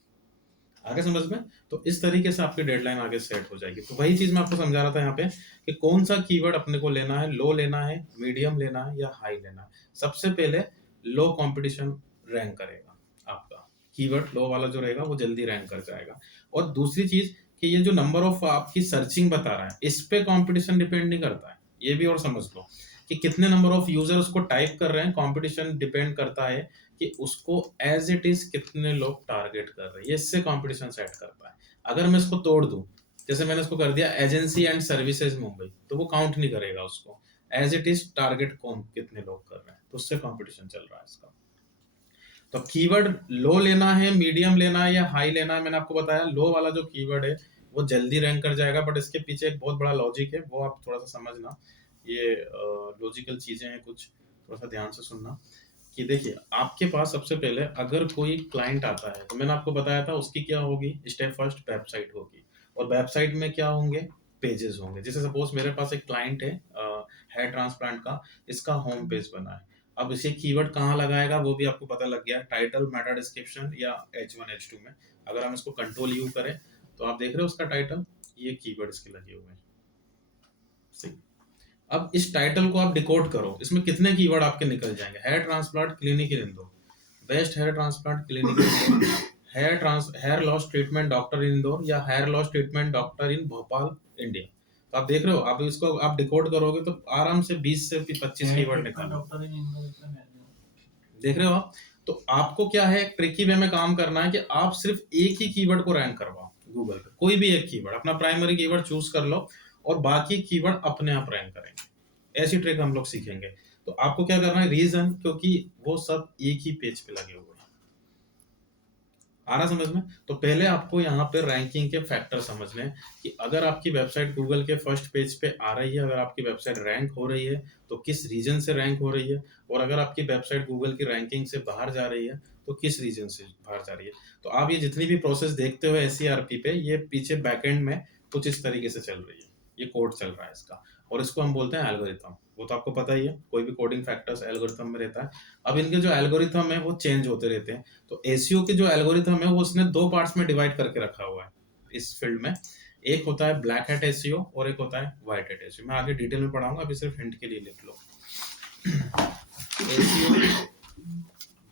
आगे समझ में? तो इस तरीके से आपकी डेडलाइन आगे सेट हो जाएगी। तो वही चीज मैं आपको समझा रहा था यहाँ पे कि कौन सा कीवर्ड अपने को लेना है, लो लेना है, मीडियम लेना है या हाई लेना है। सबसे पहले लो कंपटीशन रैंक करेगा, आपका कीवर्ड लो वाला जो रहेगा वो जल्दी रैंक कर जाएगा। और दूसरी चीज कि ये जो नंबर ऑफ आपकी सर्चिंग बता रहा है, इस पे कंपटीशन डिपेंड नहीं करता है, ये भी और समझ लो कि कितने नंबर ऑफ यूजर उसको टाइप कर रहे हैं, कंपटीशन डिपेंड करता है कि उसको एज इट इज कितने लोग टारगेट कर रहे हैं, ये इससे कंपटीशन सेट करता है। अगर मैं इसको तोड़ दूं, जैसे मैंने इसको कर दिया एजेंसी एंड सर्विसेज मुंबई, तो वो काउंट नहीं करेगा उसको, एज इट इज टारगेट कौन कितने लोग कर रहे हैं, तो उससे कंपटीशन चल रहा है इसका। तो कीवर्ड लो लेना है, मीडियम लेना है या हाई लेना है, मैंने आपको बताया लो वाला जो कीवर्ड है वो जल्दी रैंक कर जाएगा, बट इसके पीछे एक बहुत बड़ा लॉजिक है, वो आप थोड़ा सा समझना, ये लॉजिकल चीजें हैं कुछ, थोड़ा सा ध्यान से सुनना। कि देखिए आपके पास सबसे पहले अगर कोई क्लाइंट आता है, तो मैंने आपको बताया था उसकी क्या होगी, स्टेप फर्स्ट वेबसाइट होगी, और वेबसाइट में क्या होंगे, पेजेस होंगे। जैसे सपोज मेरे पास एक क्लाइंट है हेयर ट्रांसप्लांट का, इसका होम पेज बना है, अब इसे कीवर्ड कहाँ लगाएगा वो भी आपको पता लग गया, टाइटल, मेटा डिस्क्रिप्शन या H1 H2 में। अगर हम इसको कंट्रोल यू करें तो आप देख रहे हो उसका टाइटल, ये कीवर्ड इसके लगे हुए हैं, सही। अब इस टाइटल को आप डिकोड करो, इसमें कितने कीवर्ड आपके निकल जाएंगे, hair transplant clinic in Indore, best hair transplant clinic in Indore, hair loss treatment doctor in Indore या hair loss treatment doctor in Bhopal India. तो आप देख रहे हो, आप इसको आप डिकोड करोगे तो आराम से 20 से 25 कीवर्ड निकालो, देख रहे हो आप। तो आपको क्या है, ट्रिकी वे में काम करना है कि आप सिर्फ एक ही कीवर्ड को रैंक करवाओ गूगल पे, कोई भी एक कीवर्ड अपना प्राइमरी कीवर्ड चूज कर लो और बाकी कीवर्ड अपने आप रैंक करेंगे। ऐसी ट्रिक हम लोग सीखेंगे। तो आपको क्या करना है, रीजन, क्योंकि वो सब एक ही पेज पे लगे हुए हैं, आ रहा समझ में? तो पहले आपको यहाँ पे रैंकिंग के फैक्टर समझने हैं कि अगर आपकी वेबसाइट गूगल के फर्स्ट पेज पे आ रही है, अगर आपकी वेबसाइट रैंक हो रही है तो किस रीजन से रैंक हो रही है, और अगर आपकी वेबसाइट गूगल की रैंकिंग से बाहर जा रही है तो किस रीजन से बाहर जा रही है। तो आप ये जितनी भी प्रोसेस देखते हो SERP पे, ये पीछे बैकएंड में कुछ इस तरीके से चल रही है, ये कोड चल रहा है इसका, और इसको हम बोलते हैं एल्गोरिथम। वो तो आपको पता ही है, कोई भी कोडिंग फैक्टर्स एल्गोरिथम में रहता है। अब इनके जो एल्गोरिथम है वो चेंज होते रहते हैं। तो एसईओ के जो एल्गोरिथम है वो उसने 2 पार्ट्स में डिवाइड करके रखा हुआ है इस फील्ड में। एक होता है ब्लैक हैट एसईओ और एक होता है व्हाइट हैट एसईओ। मैं आगे डिटेल में पढ़ाऊंगा, अभी सिर्फ हिंट के लिए लिख लो। एसईओ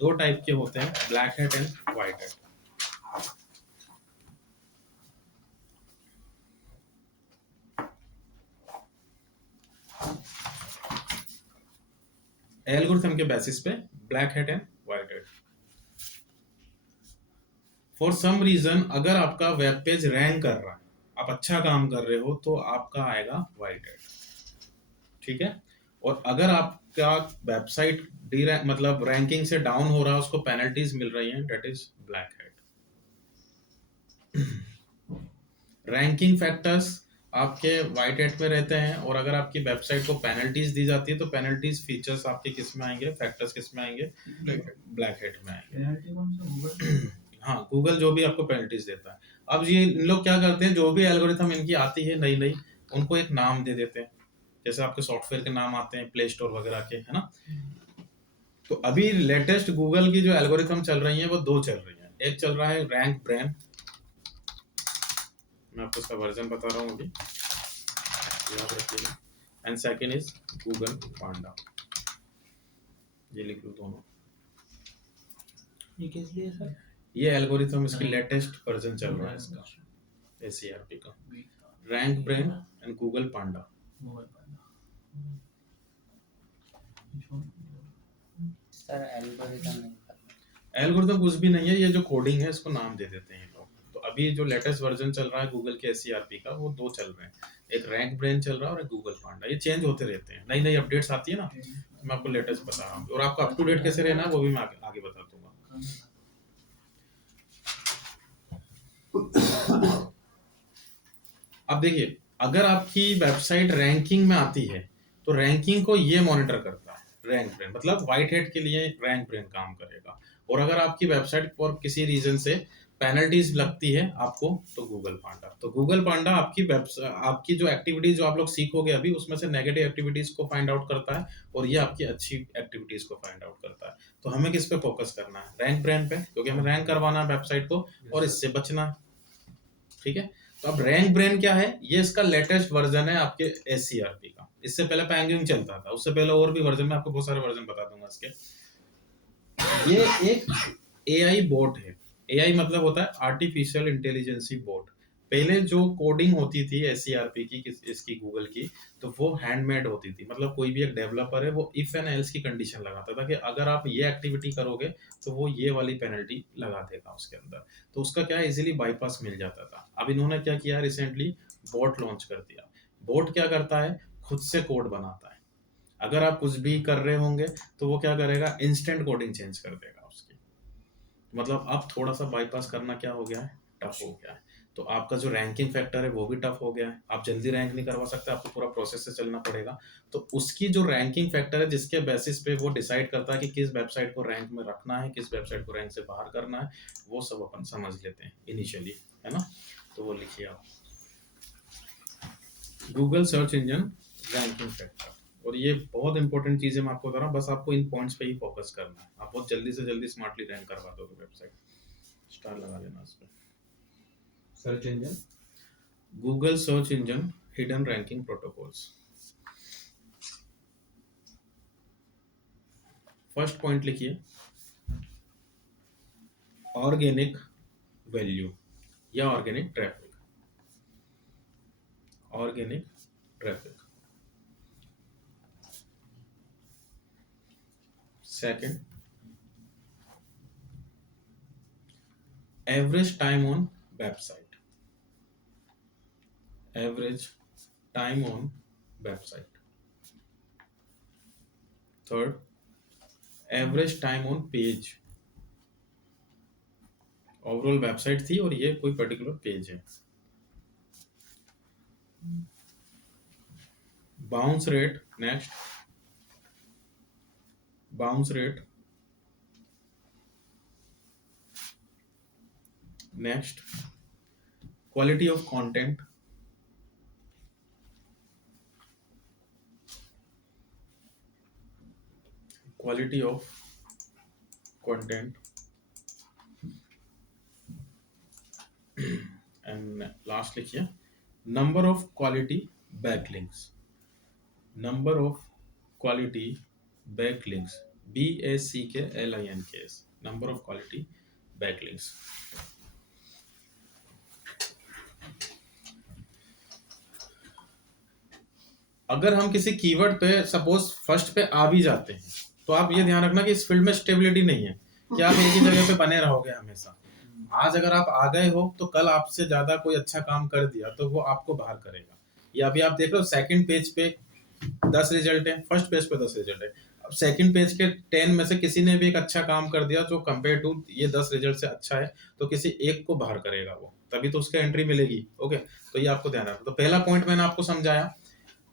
दो टाइप के होते हैं, black hat and white hat. Algorithm के बेसिस पे black hat and white hat. For some reason अगर आपका वेब पेज रैंक कर रहा है, आप अच्छा काम कर रहे हो, तो आपका आएगा व्हाइट हैट, ठीक है। और अगर आपका वेबसाइट डी मतलब रैंकिंग से डाउन हो रहा है, उसको पेनल्टीज मिल रही हैं, that is black hat. Ranking factors आपके व्हाइट हैट में रहते हैं, और अगर आपकी वेबसाइट को पेनल्टीज दी जाती है तो पेनल्टीज फीचर्स आपके किस में आएंगे, फैक्टर्स किस में आएंगे, ब्लैक हैट में आएंगे। हाँ, गूगल जो भी आपको पेनल्टीज देता है। अब ये इन लोग क्या करते हैं, जो भी एल्गोरिथम इनकी आती है नई नई, उनको एक नाम दे देते हैं, जैसे आपके सॉफ्टवेयर के नाम आते हैं प्ले स्टोर वगैरह के, है ना। तो अभी लेटेस्ट गूगल की जो एल्गोरिथम चल रही है वो दो चल रही है। एक चल रहा है रैंक ब्रेन, मैं आपको इसका वर्जन बता रहा हूँ अभी, याद रखिएगा। एंड सेकेंड इज गूगल पांडा, ये लिख लो दोनों। ये किस लिए सर? ये एल्गोरिथम इसकी लेटेस्ट वर्जन चल रहा है इसका, एसीआरपी का, rank brain and Google Panda. Sir algorithm नहीं पता। एल्गोरिथम कुछ भी नहीं है, ये जो कोडिंग है इसको नाम दे देते हैं लोग। तो अभी जो लेटेस्ट वर्जन चल रहा है गूगल के एसीआरपी का, वो दो चल रहे हैं, एक रैंक ब्रेन चल रहा है और एक गूगल पांडा। ये चेंज होते रहते हैं, नई नई अपडेट्स आती है ना, तो मैं आपको लेटेस्ट बता रहा हूँ। और आपको अप टू डेट कैसे रहना है वो भी मैं आगे बता दूंगा। अब देखिए, अगर आपकी वेबसाइट रैंकिंग में आती है तो रैंकिंग को ये मॉनिटर करता है रैंक ब्रेन, मतलब व्हाइट हैट के लिए रैंक ब्रेन काम करेगा। और अगर आपकी वेबसाइट पर किसी रीजन से पेनल्टीज लगती है आपको, तो गूगल पांडा। तो गूगल पांडा आपकी जो एक्टिविटीज जो आप लोग सीखोगे अभी, उसमें से नेगेटिव एक्टिविटीज को फाइंड आउट करता है, और ये आपकी अच्छी एक्टिविटीज को फाइंड आउट करता है। तो हमें किस पे फोकस करना है, रैंक ब्रेन पे, क्योंकि हमें रैंक करवाना है वेबसाइट को और इससे बचना है, ठीक है। तो अब रैंक ब्रेन क्या है, ये इसका लेटेस्ट वर्जन है आपके एससीआरपी का। इससे पहले पैंगुइन चलता था, उससे पहले और भी वर्जन, में आपको बहुत सारे वर्जन बता दूंगा इसके। ये एक एआई बोट है। एआई मतलब होता है आर्टिफिशियल इंटेलिजेंसी बोट। पहले जो कोडिंग होती थी एससीआरपी की, इसकी गूगल की, तो वो हैंडमेड होती थी। मतलब कोई भी एक डेवलपर है, वो इफ एंड एल्स की कंडीशन लगाता था कि अगर आप ये एक्टिविटी करोगे तो वो ये वाली पेनल्टी लगा देगा उसके अंदर। तो उसका क्या है, इजीली बाईपास मिल जाता था। अब इन्होंने क्या किया, रिसेंटली बोट लॉन्च कर दिया। बोट क्या करता है, खुद से कोड बनाता है। अगर आप कुछ भी कर रहे होंगे तो वो क्या करेगा, इंस्टेंट कोडिंग चेंज कर देगा उसकी। मतलब अब थोड़ा सा बाईपास करना क्या हो गया है, टफ हो गया है। तो आपका जो रैंकिंग फैक्टर है वो भी टफ हो गया है। आप जल्दी रैंक नहीं करवा सकते, आपको पूरा प्रोसेस से चलना पड़ेगा। तो उसकी जो रैंकिंग फैक्टर है, जिसके बेसिस पे वो डिसाइड करता है कि किस वेबसाइट को रैंक में रखना है, किस वेबसाइट को रैंक से बाहर करना है, वो सब अपन समझ लेते हैं इनिशियली, है ना। तो वो लिखिए आप, Google search engine ranking factor. और ये बहुत इंपॉर्टेंट चीज है, मैं आपको बता रहा हूँ, बस आपको इन पॉइंट्स पे ही फोकस करना है। आप बहुत जल्दी से जल्दी स्मार्टली रैंक करवा दोगे वेबसाइट। स्टार लगा लेना इस पे। Search engine, Google search engine hidden ranking protocols. First point लिखिए, ऑर्गेनिक वैल्यू या organic traffic. Organic traffic. Second, average time on website. Average time on website. Third, average time on page. Overall website थी और ये कोई particular page है। Bounce rate, next, bounce rate, next, quality of content, quality of content, and last लिखिए number of quality backlinks, number of quality backlinks, BACKLINKS, number of quality backlinks. अगर हम किसी keyword पे सपोज फर्स्ट पे आ भी जाते हैं तो आप ये ध्यान रखना कि इस फील्ड में स्टेबिलिटी नहीं है कि आप एक ही जगह पे बने रहोगे हमेशा। आज अगर आप आ गए हो तो कल आपसे ज्यादा कोई अच्छा काम कर दिया तो वो आपको बाहर करेगा। या अभी आप देख रहे हो सेकंड पेज पे 10 रिजल्ट है, फर्स्ट पेज पे 10 रिजल्ट है। अब सेकंड पेज के 10 में से किसी ने भी एक अच्छा काम कर दिया जो कंपेयर टू ये 10 रिजल्ट से अच्छा है तो किसी एक को बाहर करेगा वो, तभी तो उसका एंट्री मिलेगी। ओके, तो ये आपको ध्यान रखना। तो पहला पॉइंट मैंने आपको समझाया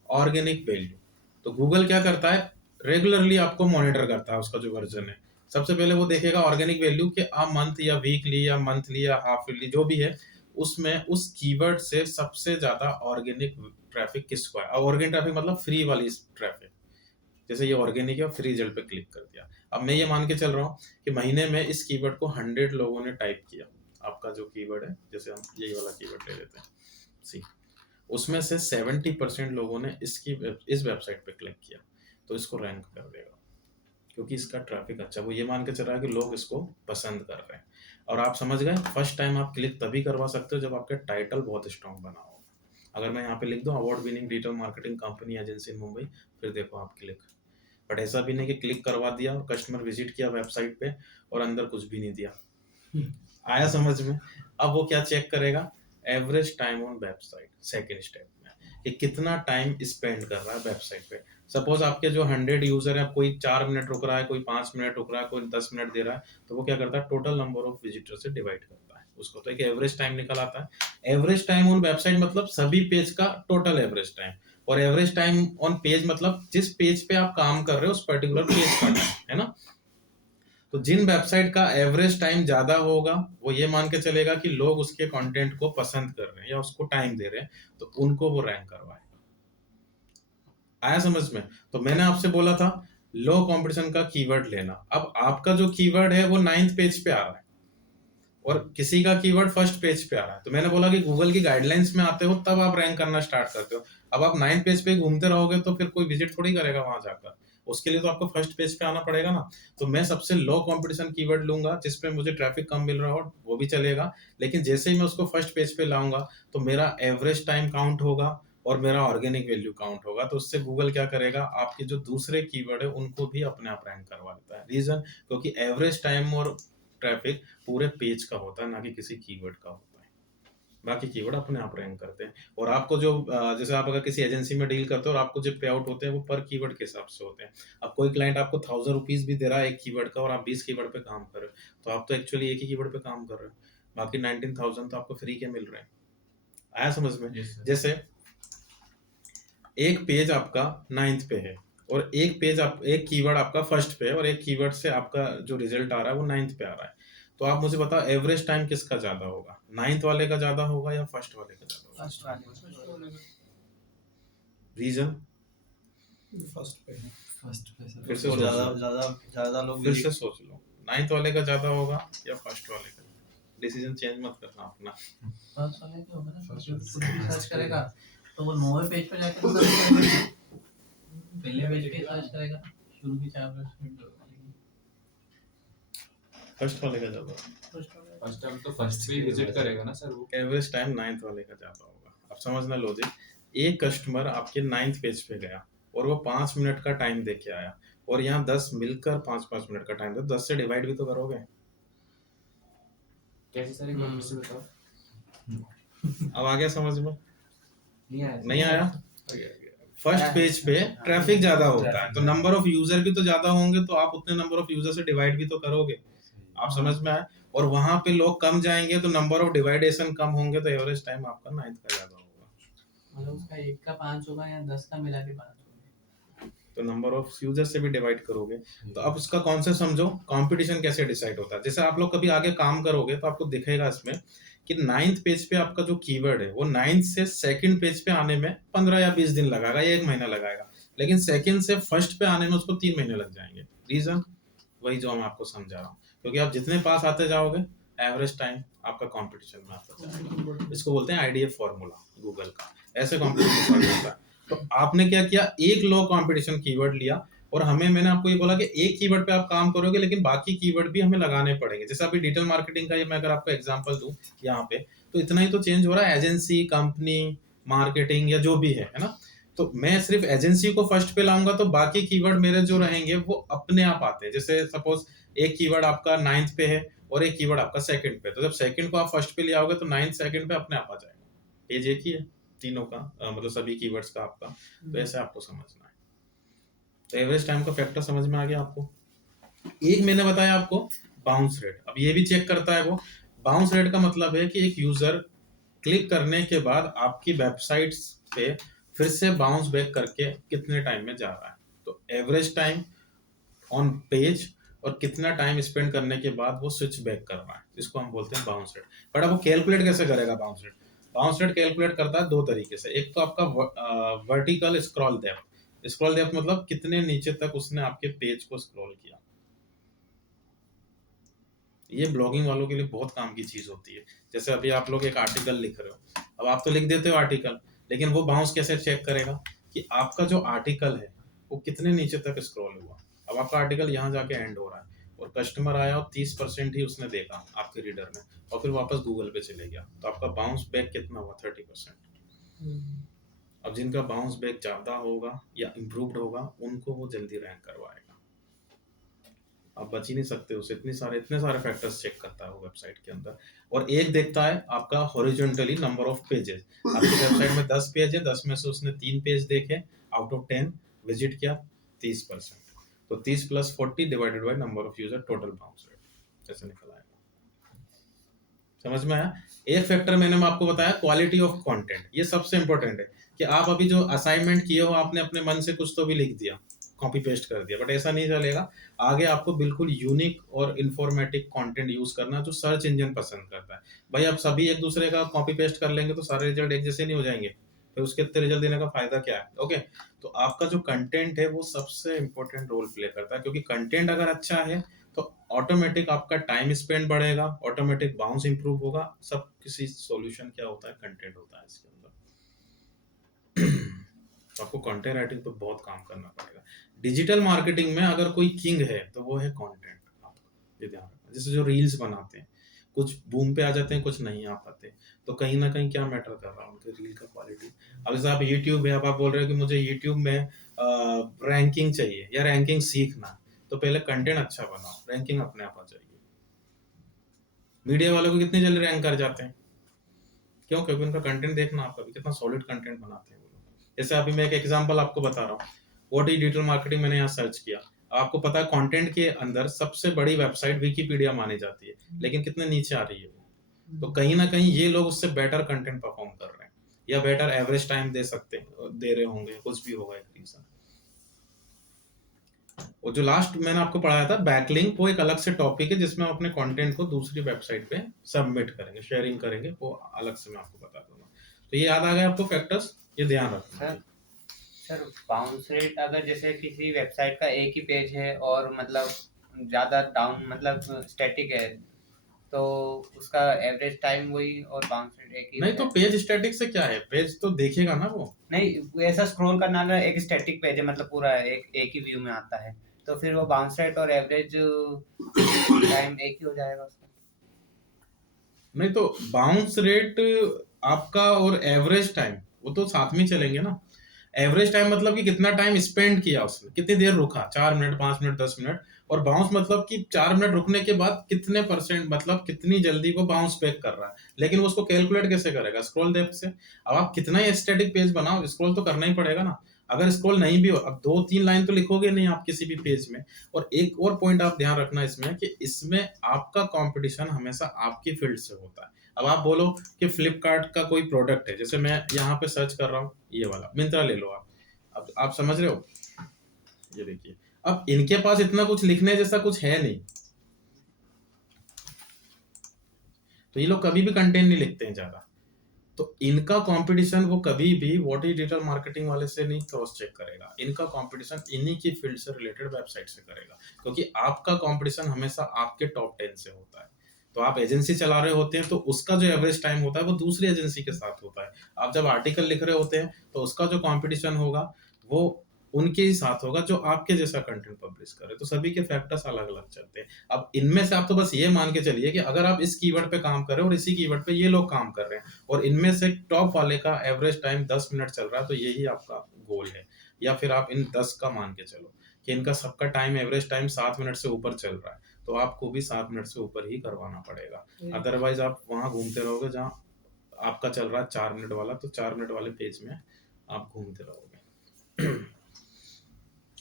ऑर्गेनिक वैल्यू। तो गूगल क्या करता है, रेगुलरली आपको मॉनिटर करता है, उसका जो वर्जन है सबसे पहले वो देखेगा ऑर्गेनिक वैल्यू कि आप मंथ या वीकली या मंथली या हाफ ईयरली जो भी है उसमें उस कीवर्ड से सबसे ज्यादा ऑर्गेनिक ट्रैफिक किसको है। और ऑर्गेनिक ट्रैफिक मतलब फ्री वाली ट्रैफिक, जैसे ये ऑर्गेनिक है और फ्री रिजल्ट पे क्लिक कर दिया। अब मैं ये मान के चल रहा हूँ कि महीने में इस कीवर्ड को 100 लोगों ने टाइप किया, आपका जो कीवर्ड है, जैसे हम यही वाला कीवर्ड ले लेते हैं सी, उसमें से 70% लोगों ने इस वेबसाइट पे क्लिक किया तो इसको रैंक कर देगा क्योंकि इसका ट्रैफिक अच्छा, वो ये मान के चल रहा है कि लोग इसको पसंद कर रहे हैं। और आप समझ गए, फर्स्ट टाइम आप क्लिक तभी करवा सकते हो जब आपका टाइटल बहुत स्ट्रांग बना हो। अगर मैं यहाँ पे लिख दूँ award winning digital marketing company agency in Mumbai, फिर देखो आप क्लिक, बट ऐसा भी नहीं कि क्लिक करवा दिया और कस्टमर विजिट किया वेबसाइट पे और अंदर कुछ भी नहीं दिया। आया समझ में? अब वो क्या चेक करेगा, average time on website second step में, कि कितना टाइम स्पेंड कर रहा है वेबसाइट पे। सपोज आपके जो 100 यूजर है, कोई 4 मिनट रुक रहा है, कोई 5 मिनट रुक रहा है, कोई 10 मिनट दे रहा है, तो वो क्या करता है, टोटल नंबर ऑफ विजिटर से डिवाइड करता है उसको, तो एक एवरेज टाइम निकल आता है। एवरेज टाइम ऑन वेबसाइट मतलब सभी पेज का टोटल एवरेज टाइम, और एवरेज टाइम ऑन पेज मतलब जिस पेज पे आप काम कर रहे हो उस पर्टिकुलर पेज का टाइम, है ना। तो जिन वेबसाइट का एवरेज टाइम ज्यादा होगा वो ये मान के चलेगा कि लोग उसके कंटेंट को पसंद कर रहे हैं या उसको टाइम दे रहे हैं, तो उनको वो रैंक करवाए। आया समझ में? तो मैंने आपसे बोला था लो कंपटीशन का कीवर्ड लेना। अब आपका जो कीवर्ड है वो 9th पेज पे आ रहा है और किसी का कीवर्ड फर्स्ट पेज पे आ रहा है, तो मैंने बोला कि गूगल की गाइडलाइंस में आते हो तब आप रैंक करना स्टार्ट करते हो। अब आप 9th पेज पे घूमते रहोगे तो फिर कोई विजिट थोड़ी करेगा वहां जाकर, उसके लिए तो आपको फर्स्ट पेज पे आना पड़ेगा ना। तो मैं सबसे लो कंपटीशन कीवर्ड लूंगा जिसपे मुझे ट्रैफिक कम मिल रहा हो, वो भी चलेगा, लेकिन जैसे ही मैं उसको फर्स्ट पेज पे लाऊंगा तो मेरा एवरेज टाइम काउंट होगा और मेरा ऑर्गेनिक वैल्यू काउंट होगा। तो उससे गूगल क्या करेगा, आपके जो दूसरे कीवर्ड है उनको भी अपने आप रैंक करवा देता है। रीजन, क्योंकि एवरेज टाइम और ट्रैफिक पूरे पेज का होता है, ना कि किसी कीवर्ड का होता है। बाकी कीवर्ड अपने आप रैंक करते हैं। और आपको जो जैसे आप अगर किसी एजेंसी में डील करते हो और आपको जो पे आउट होते हैं वो पर कीवर्ड के हिसाब से होते हैं। अब कोई क्लाइंट आपको 1000 रुपीज भी दे रहा है एक कीवर्ड का और आप 20 कीवर्ड पे काम कर रहे हो, तो आप तो एक्चुअली एक ही कीवर्ड पे काम कर रहे हो, बाकी 19,000 तो आपको फ्री के मिल रहे हैं। आया समझ में? जैसे एक पेज आपका 9th पे है और एक कीवर्ड आपका फर्स्ट पे है और एक कीवर्ड से आपका जो रिजल्ट आ रहा है वो 9th पे आ रहा है, तो आप मुझे बताओ एवरेज टाइम किसका ज्यादा होगा, 9th वाले का ज्यादा होगा या फर्स्ट वाले का ज्यादा होगा? फर्स्ट वाले रीजन फर्स्ट पे है। फर्स्ट पे सर फिर से सोच ज्यादा लो, ज्यादा ज्यादा लोग फिर से सोच लो, 9th वाले का ज्यादा होगा या फर्स्ट वाले का? डिसीजन चेंज मत करना अपना। फर्स्ट वाले के होगा ना First कुछ वाले भी से सर्च करेगा तो वो 9वें पेज पे जाके तो सर्च करेगा, पहले पेज पे सर्च करेगा, शुरू की 4 मिनट फर्स्ट वाले का ज्यादा फर्स्ट टाइम तो फर्स्ट भी विजिट करेगा ना सर वो। एवरेज टाइम 9th वाले का ज्यादा होगा। अब समझना लॉजिक, एक कस्टमर आपके 9th पेज पे गया और वो 5 मिनट का टाइम दे के आया और यहाँ 10 मिलकर 5-5 मिनट का टाइम, तो 10 से डिवाइड भी तो करोगे। कैसे सर एक बार फिर से बताओ। अब आ गया समझ में? नहीं आया नहीं आया? फर्स्ट पेज पे ट्रैफिक ज्यादा होता है तो नंबर ऑफ यूजर भी तो ज्यादा होंगे, तो आप उतने नंबर ऑफ यूजर से डिवाइड भी तो करोगे। आप समझ में आए? और वहां पे लोग कम जाएंगे तो नंबर ऑफ डिवाइडेशन कम होंगे, तो एवरेज टाइम आपका 9th का ज्यादा होगा। मतलब उसका 1 का 5 होगा या 10 का मिला के 5 होगा, तो नंबर ऑफ यूजर से भी डिवाइड करोगे। तो अब उसका कॉन्सेप्ट समझो, कंपटीशन कैसे डिसाइड होता है। जैसे आप लोग कभी आगे काम करोगे तो आपको दिखेगा इसमें कि 9th पेज पे आपका जो कीवर्ड है वो 9th से सेकंड पेज पे आने में 15 या 20 दिन लगाएगा या 1 महीना लगाएगा, लेकिन सेकंड से फर्स्ट पे आने में उसको 3 महीने लग जाएंगे। रीजन वही जो मैं आपको समझा रहा हूँ, क्योंकि आप जितने पास आते जाओगे एवरेज टाइम आपका कंपटीशन में आता जाएगा। इसको बोलते हैं आईडीएफ फॉर्मूला गूगल का, ऐसे कंपटीशन सॉल्व होता है। तो आपने क्या किया, एक लो कंपटीशन कीवर्ड लिया और मैंने आपको ये बोला कि एक कीवर्ड पे आप काम करोगे लेकिन बाकी कीवर्ड भी हमें लगाने पड़ेंगे। जैसे अभी डिजिटल मार्केटिंग का ये मैं अगर आपको एग्जांपल दूं यहाँ पे, तो इतना ही तो चेंज हो रहा है, एजेंसी, कंपनी, मार्केटिंग या जो भी है ना। तो मैं सिर्फ एजेंसी को फर्स्ट पे लाऊंगा तो बाकी कीवर्ड मेरे जो रहेंगे वो अपने आप आते हैं। जैसे सपोज एक कीवर्ड आपका 9th पे है और एक कीवर्ड आपका 2nd पे, तो जब 2nd को आप फर्स्ट पे ले आओगे तो 9th 2nd पे अपने आप आ जाएगा। पेज एक ही है तीनों का, मतलब सभी कीवर्ड्स का आपका। तो ऐसे आपको समझना है। तो एवरेज टाइम का फैक्टर समझ में आ गया आपको। एक मैंने बताया आपको बाउंस रेट, अब ये भी चेक करता है वो। बाउंस रेट का मतलब है कि एक यूजर क्लिक करने के बाद आपकी वेबसाइट्स पे फिर से बाउंस बैक करके कितने टाइम में जा रहा है। तो एवरेज टाइम ऑन पेज और कितना टाइम स्पेंड करने के बाद वो स्विच बैक कर रहा है, इसको हम बोलते हैं बाउंस रेट। बट अब वो कैलकुलेट कैसे करेगा bounce rate? Bounce rate calculate करता है दो तरीके से। एक तो आपका vertical scroll depth. Scroll depth मतलब कितने नीचे तक उसने आपके पेज को स्क्रॉल किया। ये ब्लॉगिंग वालों के लिए बहुत काम की चीज होती है। जैसे अभी आप लोग एक आर्टिकल लिख रहे हो, अब आप तो लिख देते हो आर्टिकल, लेकिन वो बाउंस कैसे चेक करेगा कि आपका जो आर्टिकल है वो कितने नीचे तक स्क्रॉल हुआ। अब आपका आर्टिकल यहाँ जाके एंड हो रहा है और कस्टमर आया और 30% ही उसने देखा आपके रीडर ने और फिर वापस गूगल पे चले गया, तो आपका बाउंस बैक कितना हुआ? 30%। अब जिनका बाउंस बैक ज्यादा होगा या इम्प्रूव्ड होगा उनको वो जल्दी रैंक करवाएगा। आप बच ही नहीं सकते उसे, इतने सारे फैक्टर्स चेक करता है वो वेबसाइट के अंदर। और एक देखता है आपका हॉरिजॉन्टली नंबर ऑफ पेजेस। आपकी वेबसाइट में 10 पेज है, 10 में से उसने 3 पेज देखे, आउट ऑफ 10 विजिट किया, 30%। तो 30 + 40 divided by number of user, total bounce rate ऐसे निकल आएगा। समझ में आया? एक फैक्टर मैंने आपको बताया क्वालिटी ऑफ कंटेंट, ये सबसे इंपॉर्टेंट है कि आप अभी जो असाइनमेंट किए हो आपने अपने मन से कुछ तो भी लिख दिया, कॉपी पेस्ट कर दिया, बट ऐसा नहीं चलेगा। आगे आपको बिल्कुल यूनिक और इन्फॉर्मेटिव कंटेंट यूज करना जो सर्च इंजन पसंद करता है। भाई आप सभी एक दूसरे का कॉपी पेस्ट कर लेंगे तो सारे रिजल्ट एक जैसे नहीं हो जाएंगे, फिर उसके इतने रिजल्ट देने का फायदा क्या है? ओके, तो आपका जो कंटेंट है वो सबसे इंपॉर्टेंट रोल प्ले करता है, क्योंकि कंटेंट अगर अच्छा है तो ऑटोमेटिक आपका टाइम स्पेंड बढ़ेगा, ऑटोमेटिक बाउंस इंप्रूव होगा। सब किसी सॉल्यूशन क्या होता है? कंटेंट होता है इसके अंदर। तो आपको कंटेंट राइटिंग पे बहुत काम करना पड़ेगा। डिजिटल मार्केटिंग में अगर कोई किंग है तो वो है कंटेंट, ये ध्यान रखना। जैसे जो रील्स बनाते हैं, कुछ बूम पे आ जाते हैं, कुछ नहीं आ पाते, तो कहीं ना कहीं क्या मैटर कर रहा है? उनके रील का क्वालिटी। अब जैसे आप यूट्यूब है, अब आप बोल रहे हो कि मुझे यूट्यूब में रैंकिंग चाहिए या रैंकिंग सीखना, तो पहले कंटेंट अच्छा बनाओ, रैंकिंग अपने आप आ जाएगी। मीडिया वालों को कितनी जल्दी रैंक कर जाते हैं, क्यों? क्योंकि उनका कंटेंट देखना आप कभी कितना सॉलिड कंटेंट बनाते हैं वो लोग। जैसे अभी मैं एक एग्जांपल आपको बता रहा हूँ, व्हाट इज डिजिटल मार्केटिंग, मैंने यहाँ सर्च किया। आपको पता है कंटेंट के अंदर सबसे बड़ी वेबसाइट विकिपीडिया मानी जाती है, लेकिन कितने नीचे आ रही है वो। तो कहीं ना कहीं ये लोग उससे बेटर कंटेंट परफॉर्म कर रहे हैं या बेटर एवरेज टाइम दे रहे होंगे, कुछ भी होगा एक रीजन। और जो लास्ट मैंने आपको पढ़ाया था बैकलिंक, वो एक अलग से टॉपिक है जिसमें हम अपने कंटेंट को दूसरी वेबसाइट पे सबमिट करेंगे, शेयरिंग करेंगे, वो अलग से मैं आपको बता दूंगा। तो ये याद आ गया आपको फैक्टर्स, ये ध्यान रखना। सर बाउंस रेट अगर जैसे किसी वेबसाइट का एक ही पेज है और मतलब ज़्यादा डाउन मतलब स्टैटिक है, तो उसका एवरेज टाइम वही और बाउंस रेट एक ही नहीं तो पेज स्टैटिक से क्या है, पेज तो देखेगा ना वो। नहीं, ऐसा स्क्रॉल करना ना, एक स्टैटिक पेज है मतलब पूरा एक ही व्यू में आता है, तो फिर वो बाउंस रेट और एवरेज टाइम एक ही हो जाएगा उसका। नहीं तो बाउंस रेट आपका और एवरेज टाइम वो तो साथ में चलेंगे ना। एवरेज टाइम मतलब कि कितना टाइम स्पेंड किया उसने, कितनी देर रुका, 4 मिनट, 5 मिनट, 10 मिनट। और बाउंस मतलब कि 4 मिनट रुकने के बाद कितने %, मतलब कितनी जल्दी वो बाउंस बैक कर रहा है। लेकिन वो उसको कैलकुलेट कैसे करेगा? स्क्रॉल डेप्थ से। अब आप कितना ही स्टैटिक पेज बनाओ, स्क्रॉल तो करना ही पड़ेगा ना। अगर स्क्रॉल नहीं भी हो, अब 2-3 लाइन तो लिखोगे नहीं आप किसी भी पेज में। और एक और पॉइंट आप ध्यान रखना इसमें कि इसमें आपका कंपटीशन हमेशा आपकी फील्ड से होता है। अब आप बोलो कि फ्लिपकार्ट का कोई प्रोडक्ट है, जैसे मैं यहाँ पे सर्च कर रहा हूँ, ये वाला मिंत्रा ले लो आप। अब आप समझ रहे हो, ये देखिए, अब इनके पास इतना कुछ लिखने जैसा कुछ है नहीं, तो ये लोग कभी भी कंटेंट नहीं लिखते हैं ज्यादा। तो इनका कंपटीशन वो कभी भी व्हाट इज डिजिटल मार्केटिंग वाले से नहीं क्रॉस चेक करेगा। इनका कंपटीशन इन्हीं की फील्ड से रिलेटेड वेबसाइट से करेगा, क्योंकि आपका कंपटीशन हमेशा आपके टॉप 10 से होता है। तो आप एजेंसी चला रहे होते हैं तो उसका जो एवरेज टाइम होता है वो दूसरी एजेंसी के साथ होता है। आप जब आर्टिकल लिख रहे होते हैं तो उसका जो कंपटीशन होगा वो उनके ही साथ होगा जो आपके जैसा कंटेंट पब्लिश करे। तो सभी के फैक्टर्स अलग अलग चलते हैं। अब इनमें से आप तो बस ये मान के चलिए कि अगर आप इस कीवर्ड पे काम कर रहे हो और इसी कीवर्ड पे ये लोग काम कर रहे हैं और इनमें से टॉप वाले का एवरेज टाइम 10 मिनट चल रहा है तो यही आपका गोल है। या फिर आप इन 10 का मान के चलो कि इनका सबका टाइम एवरेज टाइम 7 मिनट से ऊपर चल रहा है तो आपको भी 7 मिनट से ऊपर ही करवाना पड़ेगा। अदरवाइज आप वहां घूमते रहोगे जहां आपका चल रहा है 4 मिनट वाला, तो 4 मिनट वाले पेज में आप घूमते रहोगे।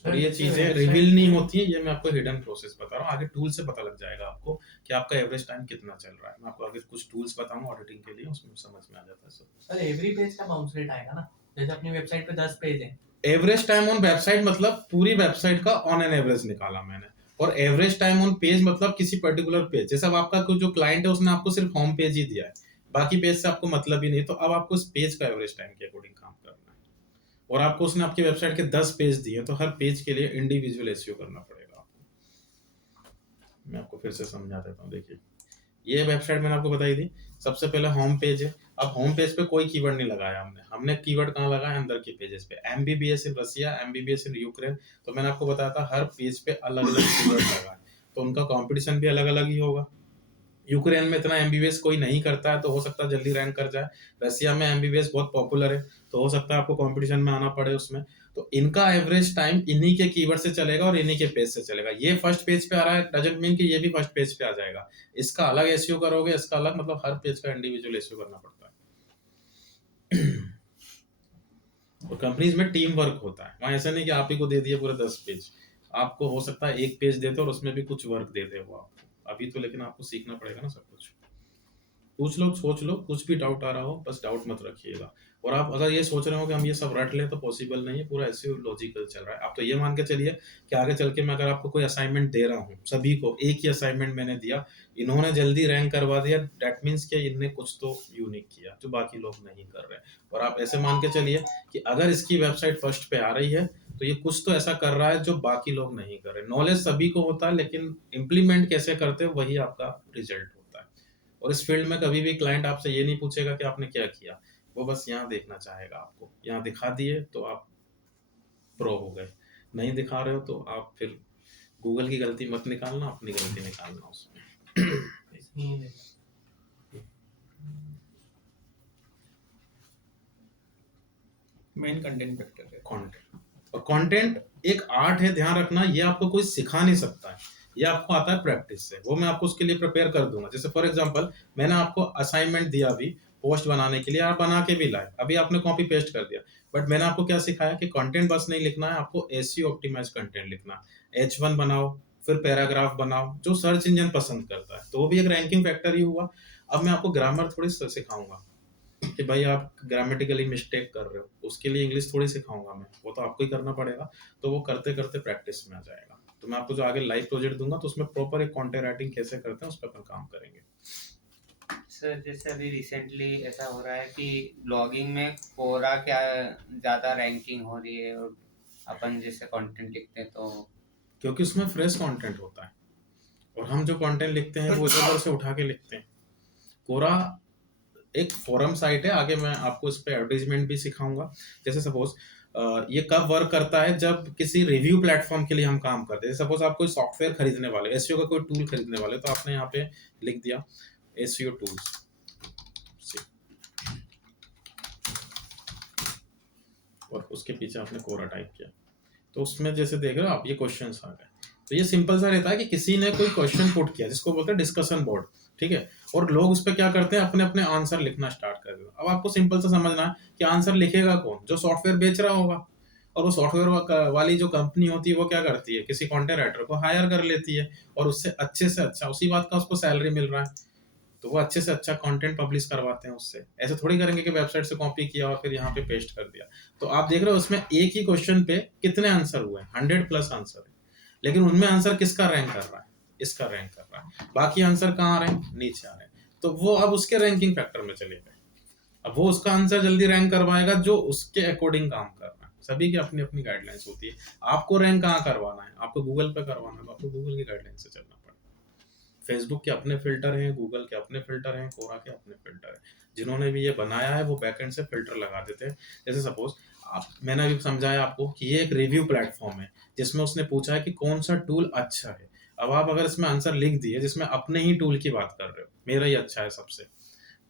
और ये चीजें रिवील नहीं होती है, ये मैं आपको हिडन प्रोसेस बता रहा हूँ। आगे टूल से पता लग जाएगा आपको कि आपका एवरेज टाइम कितना चल रहा है। मैं आपको आगे कुछ टूल्स बताऊंगा ऑडिटिंग के लिए, उसमें समझ में आ जाता है सब। सर एवरी पेज का बाउंस रेट आएगा ना, जैसे अपनी वेबसाइट पे 10 पेज हैं। एवरेज टाइम ऑन वेबसाइट मतलब पूरी वेबसाइट का ऑन एन एवरेज निकाला मैंने, और एवरेज टाइम ऑन पेज मतलब किसी पर्टिकुलर पेज। जैसे अब आपका जो क्लाइंट है उसने आपको सिर्फ होम पेज ही दिया है, बाकी पेज से आपको मतलब ही नहीं, तो अब आपको इस पेज का एवरेज टाइम के अकॉर्डिंग काम करना है। और आपको उसने आपकी वेबसाइट के 10 पेज दिए तो हर पेज के लिए इंडिविजुअल एसईओ करना पड़ेगा आपको। मैं आपको फिर से समझा देता हूँ। देखिए ये वेबसाइट मैंने आपको बताई थी, सबसे पहले होम पेज है। अब होम पेज पे कोई कीवर्ड नहीं लगाया हमने कीवर्ड कहाँ लगाया, अंदर के पेजेस पे। MBBS in Russia, MBBS in Ukraine, तो मैंने आपको बताया था हर पेज पे अलग अलग कीवर्ड लगाए, तो उनका कंपटीशन भी अलग अलग ही होगा। यूक्रेन में इतना एमबीबीएस कोई नहीं करता है तो हो सकता है जल्दी रैंक कर जाए। रसिया में एमबीबीएस बहुत पॉपुलर है तो हो सकता है आपको कंपटीशन में आना पड़े उसमें। तो इनका एवरेज टाइम इन्हीं के कीवर्ड से चलेगा और इन्हीं के पेज से चलेगा। ये फर्स्ट पेज पे आ रहा है डजंट मीन कि ये भी फर्स्ट पेज पे आ जाएगा। इसका अलग एसईओ करोगे, इसका अलग, मतलब हर पेज का इंडिविजुअल एसईओ करना पड़ता है। और कंपनीज में टीम वर्क होता है, वहाँ ऐसा नहीं कि आप ही को दे दिए पूरे 10 पेज। आपको हो सकता है एक पेज देते और उसमें भी कुछ वर्क देते हो आपको अभी तो, लेकिन आपको सीखना पड़ेगा ना सब कुछ। पूछ लो, सोच लो, कुछ भी डाउट आ रहा हो बस डाउट मत रखिएगा। और आप अगर ये सोच रहे हो कि हम ये सब रट लें तो पॉसिबल नहीं है, पूरा ऐसे लॉजिकल चल रहा है। आप तो ये मान के चलिए कि आगे चल के मैं अगर आपको कोई असाइनमेंट दे रहा हूँ, सभी को एक ही असाइनमेंट मैंने दिया, इन्होंने जल्दी रैंक करवा दिया, दैट मीन्स कि इनने कुछ तो यूनिक किया जो बाकी लोग नहीं कर रहे। और आप ऐसे मान के चलिए कि अगर इसकी वेबसाइट फर्स्ट पे आ रही है तो ये कुछ तो ऐसा कर रहा है जो बाकी लोग नहीं कर रहे। नॉलेज सभी को होता है लेकिन इम्प्लीमेंट कैसे करते हैं वही आपका रिजल्ट होता है। और इस फील्ड में कभी भी क्लाइंट आपसे ये नहीं पूछेगा कि आपने क्या किया, वो बस यहाँ देखना चाहेगा आपको। यहाँ दिखा दिए तो आप प्रो हो गए, नहीं दिखा रहे हो तो आप फिर गूगल की गलती मत निकालना, अपनी गलती निकालना उसमें। मेन कंटेंट फैक्टर है कंटेंट, और कंटेंट एक आर्ट है, ध्यान रखना। ये आपको कोई सिखा नहीं सकता है, ये आपको आता है प्रैक्टिस से। वो मैं आपको उसके लिए प्रिपेयर कर दूंगा। जैसे फॉर एग्जांपल मैंने आपको असाइनमेंट दिया अभी पोस्ट बनाने के लिए, आप बना के भी लाए, अभी आपने कॉपी पेस्ट कर दिया, बट मैंने आपको क्या सिखाया कि कंटेंट बस नहीं लिखना है, आपको एसईओ ऑप्टिमाइज कंटेंट लिखना। H1 बनाओ, फिर पैराग्राफ बनाओ जो सर्च इंजन पसंद करता है, तो वो भी एक रैंकिंग फैक्टर ही हुआ। अब मैं आपको ग्रामर थोड़ी सिखाऊंगा कि भाई आप ग्रामेटिकली मिस्टेक कर रहे हो, उसके लिए इंग्लिश थोड़ी सिखाऊंगा मैं, वो तो आपको ही करना पड़ेगा। तो वो करते करते प्रैक्टिस में आ जाएगा। तो मैं आपको जो आगे लाइव प्रोजेक्ट दूंगा तो उसमें प्रॉपर एक कंटेंट राइटिंग कैसे करते हैं उस पर अपन काम करेंगे। सर जैसे अभी रिसेंटली ऐसा हो रहा है कि ब्लॉगिंग में कोरा क्या ज़्यादा रैंकिंग हो रही है, और अपन जैसे कंटेंट लिखते हैं तो क्योंकि उसमें फ्रेश कंटेंट होता है और हम जो कंटेंट लिखते हैं वो इधर उधर से उठा के लिखते हैं। कोरा एक फोरम साइट है, आगे मैं आपको इस पे एडवर्टाइजमेंट भी सिखाऊंगा। जैसे सपोज ये कब वर्क करता है, जब किसी रिव्यू प्लेटफॉर्म के लिए हम काम करते हैं। सपोज आप कोई सॉफ्टवेयर खरीदने वाले, एसईओ का कोई टूल खरीदने वाले, तो आपने यहाँ पे लिख दिया एसईओ टूल्स, और उसके पीछे आपने कोरा टाइप किया, तो उसमें जैसे देख रहे हो आप ये क्वेश्चंस आ गए। तो ये सिंपल सा रहता है कि किसी ने कोई क्वेश्चन पुट किया जिसको बोलते हैं डिस्कशन बोर्ड, ठीक है, और लोग उस पर क्या करते हैं, अपने अपने आंसर लिखना स्टार्ट कर देते हैं। अब आपको सिंपल सा समझना है कि आंसर लिखेगा कौन, जो सॉफ्टवेयर बेच रहा होगा। और वो सॉफ्टवेयर वाली जो कंपनी होती है वो क्या करती है, किसी कंटेंट राइटर को हायर कर लेती है और उससे अच्छे से अच्छा उसी बात का उसको सैलरी मिल रहा है, तो वो अच्छे से अच्छा कंटेंट पब्लिश करवाते हैं उससे। ऐसे थोड़ी करेंगे कि वेबसाइट से कॉपी किया और फिर यहाँ पे पेस्ट कर दिया। तो आप देख रहे हो उसमें एक ही क्वेश्चन पे कितने आंसर हुए, 100+ आंसर है, लेकिन उनमें आंसर किसका रैंक कर रहा है, इसका रैंक कर रहा है। बाकी आंसर कहाँ आ रहे हैं, नीचे आ रहे हैं। तो वो अब उसके रैंकिंग फैक्टर में चले गए। अब वो उसका आंसर जल्दी रैंक करवाएगा जो उसके अकॉर्डिंग काम कर रहा है। सभी की अपनी अपनी गाइडलाइंस होती है। आपको रैंक कहाँ करवाना है, आपको गूगल पे करवाना है, तो आपको गूगल की गाइडलाइन से चलना पड़ेगा। फेसबुक के अपने फिल्टर हैं, गूगल के अपने फिल्टर हैं, कोरा के अपने फिल्टर हैं। जिन्होंने भी ये बनाया है वो बैकएंड से फिल्टर लगा देते हैं। जैसे सपोज आप, मैंने अभी समझाया आपको कि ये एक रिव्यू प्लेटफॉर्म है जिसमें उसने पूछा है कि कौन सा टूल अच्छा है। अब आप अगर इसमें आंसर लिख दिए जिसमें अपने ही टूल की बात कर रहे हो, मेरा ही अच्छा है सबसे,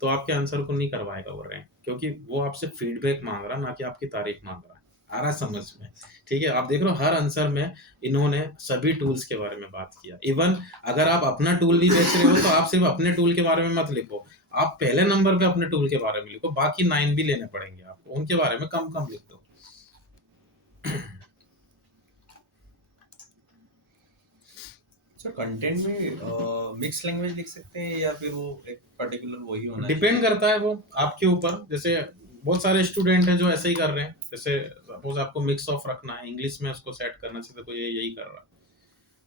तो आपके आंसर को नहीं करवाएगा वो रैंक, क्योंकि वो आपसे फीडबैक मांग रहा, ना कि आपकी तारीफ मांग रहा है। आ रहा है समझ में? ठीक है, आप देख रहे हो हर आंसर में इन्होंने सभी टूल्स के बारे में बात किया। इवन अगर आप अपना टूल भी बेच रहे हो तो आप सिर्फ अपने टूल के बारे में मत लिखो, आप पहले नंबर पे अपने टूल के बारे में लिखो, बाकी 9 भी लेने पड़ेंगे आपको, उनके बारे में कम कम लिख दो। सर कंटेंट में मिक्स लैंग्वेज लिख सकते हैं या फिर वो एक पर्टिकुलर वही होना डिपेंड करता है वो आपके ऊपर। जैसे बहुत सारे स्टूडेंट हैं जो ऐसे ही कर रहे हैं, जैसे सपोज आपको मिक्स ऑफ रखना है, इंग्लिश में उसको सेट करना चाहिए, तो ये यही कर रहा है,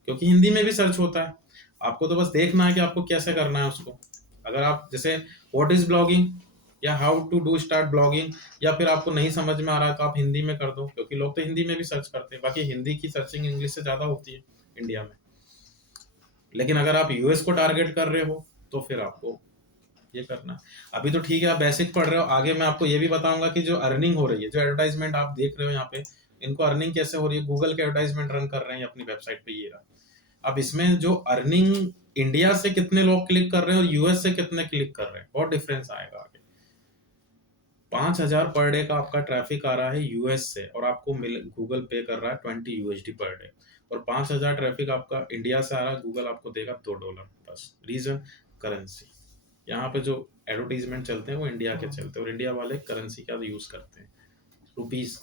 क्योंकि हिंदी में भी सर्च होता है। आपको तो बस देखना है कि आपको कैसे करना है उसको। अगर आप जैसे व्हाट इज ब्लॉगिंग या how to do start blogging, या फिर आपको नहीं समझ में आ रहा है तो आप हिंदी में कर दो, क्योंकि लोग तो हिंदी में भी सर्च करते हैं। बाकी हिंदी की सर्चिंग इंग्लिश से ज़्यादा होती है इंडिया में। लेकिन अगर आप यूएस को टारगेट कर रहे हो तो फिर आपको ये करना है। अभी तो ठीक है आप बेसिक पढ़ रहे हो, आगे मैं आपको ये भी बताऊंगा कि जो अर्निंग हो रही है, जो एडवर्टाइजमेंट आप देख रहे हो यहाँ पे, इनको अर्निंग कैसे हो रही है। गूगल के एडवर्टाइजमेंट रन कर रहे हैं अपनी वेबसाइट पे, ये रहा। अब इसमें जो अर्निंग इंडिया से कितने लोग क्लिक कर रहे हैं और यूएस से कितने क्लिक कर रहे हैं, बहुत डिफरेंस आएगा आगे। 5,000 पर डे का आपका ट्रैफिक आ रहा है यूएस से और आपको गूगल पे कर रहा है 20 यूएसडी पर डे, और 5,000 ट्रैफिक आपका इंडिया से आ रहा है, गूगल आपको देगा $2 बस। Reason currency. यहाँ पे जो एडवर्टीजमेंट चलते हैं वो इंडिया के चलते हैं, और इंडिया वाले करेंसी का यूज करते हैं रुपीस,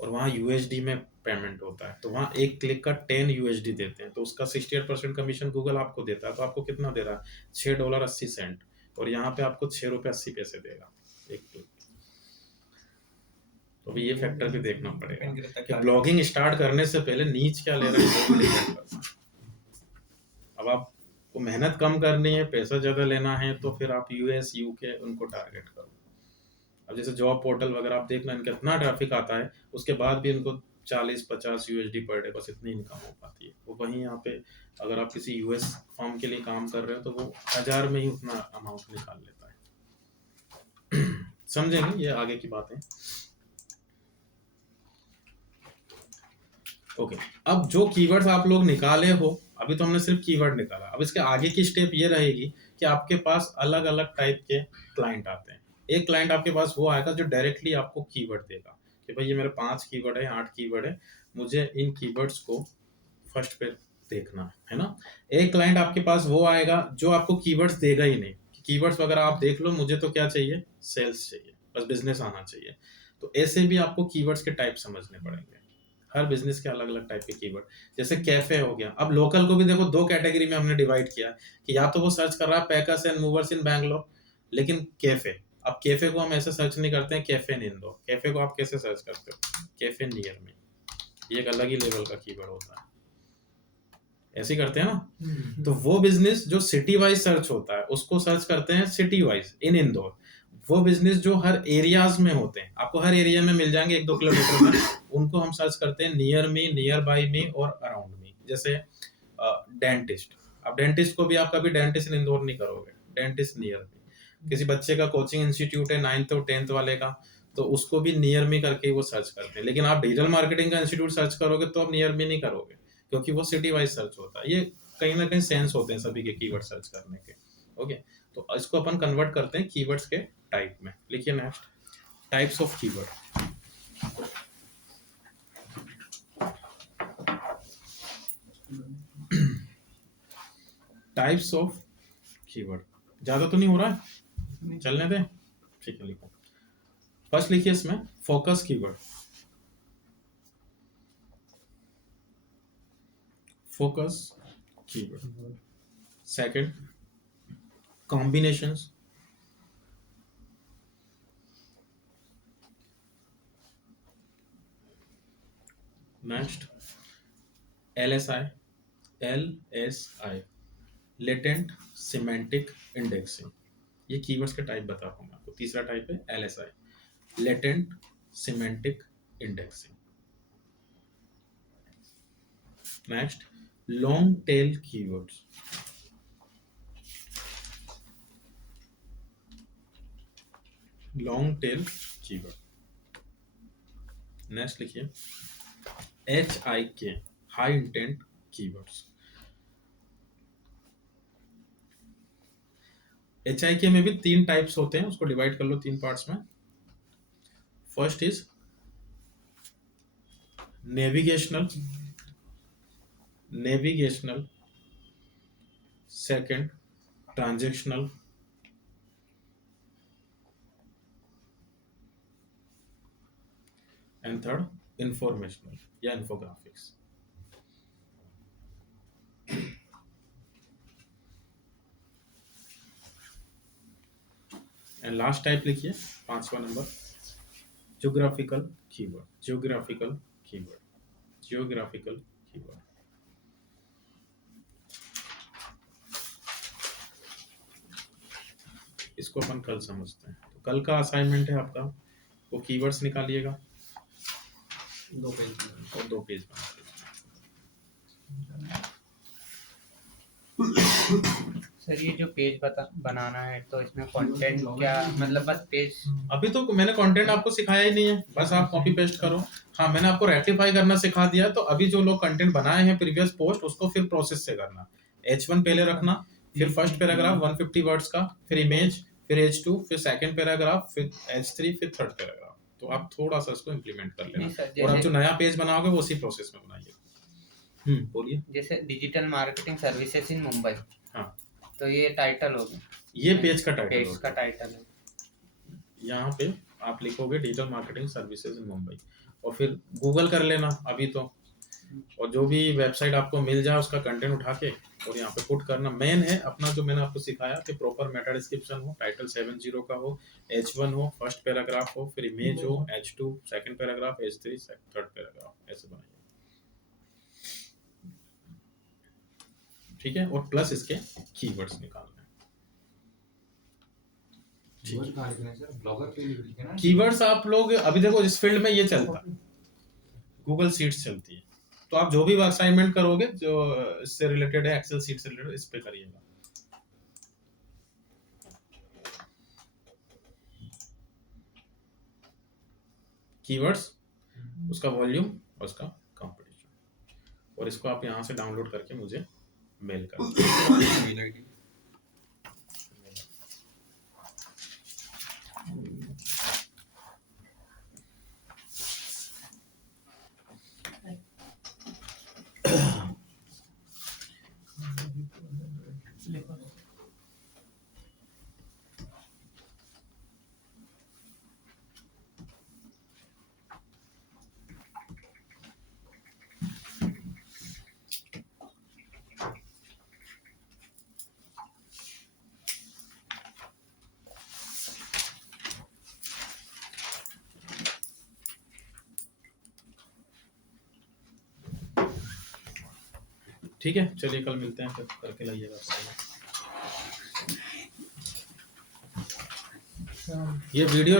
और वहाँ यूएसडी में पेमेंट होता है, तो वहाँ एक क्लिक का 10 यूएसडी देते हैं, तो उसका 68% कमीशन गूगल आपको देता है। तो आपको कितना दे रहा है? $6.80, और यहाँ पे आपको $6.80 देगा एक क्लिक। तो भी ये फैक्टर भी देखना पड़ेगा कि ब्लॉगिंग स्टार्ट करने से पहले नीच क्या ले रहे हैं वो भी डिपेंड करता है। अब आपको मेहनत कम करनी है, पैसा ज़्यादा लेना है, तो फिर आप यूएस यूके उनको टारगेट करो। अब जैसे जॉब पोर्टल वगैरह आप देखना, इनका इतना ट्रैफिक आता है, उसके बाद भी इनको 40-50 यूएसडी पर डे बस इतनी इनकम हो पाती है। वो वहीं यहाँ पे अगर आप किसी यूएस फर्म के लिए काम कर रहे हो तो वो 1000 में ही उतना अमाउंट निकाल लेता है। समझेंगे, ये आगे की बात है। ओके, अब जो कीवर्ड्स आप लोग निकाले हो, अभी तो हमने सिर्फ कीवर्ड निकाला, अब इसके आगे की स्टेप ये रहेगी कि आपके पास अलग अलग टाइप के क्लाइंट आते हैं। एक क्लाइंट आपके पास वो आएगा जो डायरेक्टली आपको कीवर्ड देगा कि भाई ये मेरे 5 कीवर्ड है, 8 कीवर्ड है, मुझे इन कीवर्ड्स को फर्स्ट पे देखना है ना। एक क्लाइंट आपके पास वो आएगा जो आपको कीवर्ड्स देगा ही नहीं, कीवर्ड्स वगैरह आप देख लो, मुझे तो क्या चाहिए, सेल्स चाहिए, बस बिजनेस आना चाहिए। तो ऐसे भी आपको कीवर्ड्स के टाइप समझने पड़ेंगे। हर बिजनेस के अलग अलग टाइप के कीवर्ड, जैसे कैफे हो गया। अब लोकल को भी देखो 2 कैटेगरी में हमने डिवाइड किया कि या तो वो सर्च कर रहा है पैकर्स एंड मूवर्स इन बैंगलोर, लेकिन कैफे, अब कैफे को हम ऐसे सर्च नहीं करते हैं कैफे इन इंदौर। कैफे को आप कैसे सर्च करते हो? कैफे नियर में, ये एक अलग ही लेवल का कीवर्ड होता है, ऐसे ही करते हैं ना। तो वो बिजनेस जो सिटी वाइज सर्च होता है उसको सर्च करते हैं सिटी वाइज इन इंदौर। वो बिजनेस जो हर एरियाज में होते हैं, आपको हर एरिया में मिल जाएंगे 1-2 किलोमीटर में, उनको हम सर्च करते हैं नियर मी, नियर बाई मी और अराउंड मी। जैसे डेंटिस्ट, अब डेंटिस्ट को भी आप कभी डेंटिस्ट इन इंदौर नहीं करोगे, डेंटिस्ट नियर मी। किसी बच्चे का कोचिंग इंस्टीट्यूट है 9th और 10th वाले का, तो उसको भी नियर मी करके ही वो सर्च करते हैं। लेकिन आप डिजिटल मार्केटिंग का इंस्टीट्यूट सर्च करोगे तो आप नियर मी नहीं करोगे, क्योंकि वो सिटी वाइज सर्च होता है। ये कहीं ना कहीं सेंस होते हैं सभी के कीवर्ड सर्च करने के। ओके, तो इसको अपन कन्वर्ट करते हैं कीवर्ड्स के टाइप में। लिखिए next, types of keyword. Types of keyword, ज्यादा तो नहीं हो रहा है, चलने दें, ठीक है। लिखो फर्स्ट, लिखिए इसमें focus keyword, focus keyword. Second, combinations, next LSI, latent semantic indexing. ये कीवर्ड्स के टाइप बता रहा हूं मैं आपको। तीसरा टाइप है LSI, latent semantic indexing. Next, long tail keywords, long tail keyword. Next लिखिए HIK, high intent keywords. HIK में भी 3 टाइप्स होते हैं, उसको डिवाइड कर लो 3 पार्ट्स में। First is navigational, second transactional, and third informational या इन्फोग्राफिक्स। एंड लास्ट टाइप लिखिए 5वां नंबर, ज्योग्राफिकल कीवर्ड। इसको अपन कल समझते हैं। तो कल का असाइनमेंट है आपका, वो कीवर्ड्स निकालिएगा 2 पेज और 2 पेज बना। सर ये जो पेज बनाना है तो इसमें कंटेंट क्या, मतलब बस पेज? अभी तो मैंने कंटेंट आपको सिखाया ही नहीं है, बस आप कॉपी पेस्ट करो। हाँ, मैंने आपको रेक्टिफाई करना सिखा दिया, तो अभी जो लोग कंटेंट बनाए हैं प्रीवियस पोस्ट, उसको फिर प्रोसेस से करना। H1 पहले रखना, फिर फर्स्ट पैराग्राफ 150 वर्ड्स का, फिर इमेज, फिर H2, फिर सेकंड पैराग्राफ, फिर H3, फिर थर्ड पैराग्राफ। तो आप थोड़ा सा इसको इम्प्लीमेंट कर लेना। नहीं सर, और अब जैसे जो नया पेज बनाओगे वो उसी प्रोसेस में बनाइए। बोलिए। जैसे digital marketing services in Mumbai, हाँ, तो ये टाइटल हो गया, ये पेज का टाइटल पेज का टाइटल है। यहाँ पे आप लिखोगे digital marketing services in Mumbai, और फिर गूगल कर लेना अभी तो, और जो भी वेबसाइट आपको मिल जाए उसका कंटेंट उठा के और यहाँ पे पुट करना। मेन है अपना जो मैंने आपको सिखाया कि प्रॉपर मेटा डिस्क्रिप्शन हो, टाइटल 70 का हो, H1 हो, फर्स्ट पैराग्राफ हो, फिर इमेज हो, H2 second paragraph, H3 third paragraph, ऐसे बनाइए। ठीक है, और प्लस इसके कीवर्ड्स निकालना है। कीवर्ड कहाँ लिखना है सर? ब्लॉगर पे लिखना है? कीवर्ड्स आप लोग अभी देखो इस फील्ड में ये चलता है, गूगल शीट्स चलती है, तो आप जो भी असाइनमेंट करोगे जो इससे रिलेटेड है, एक्सेल शीट से रिलेटेड, इस पे करिएगा। कीवर्ड्स, उसका वॉल्यूम और उसका कंपटीशन, और इसको आप यहाँ से डाउनलोड करके मुझे मेल कर दीजिए। Mail ID. ठीक है, चलिए कल मिलते हैं, फिर करके लाइएगा असाइनमेंट। ये वीडियो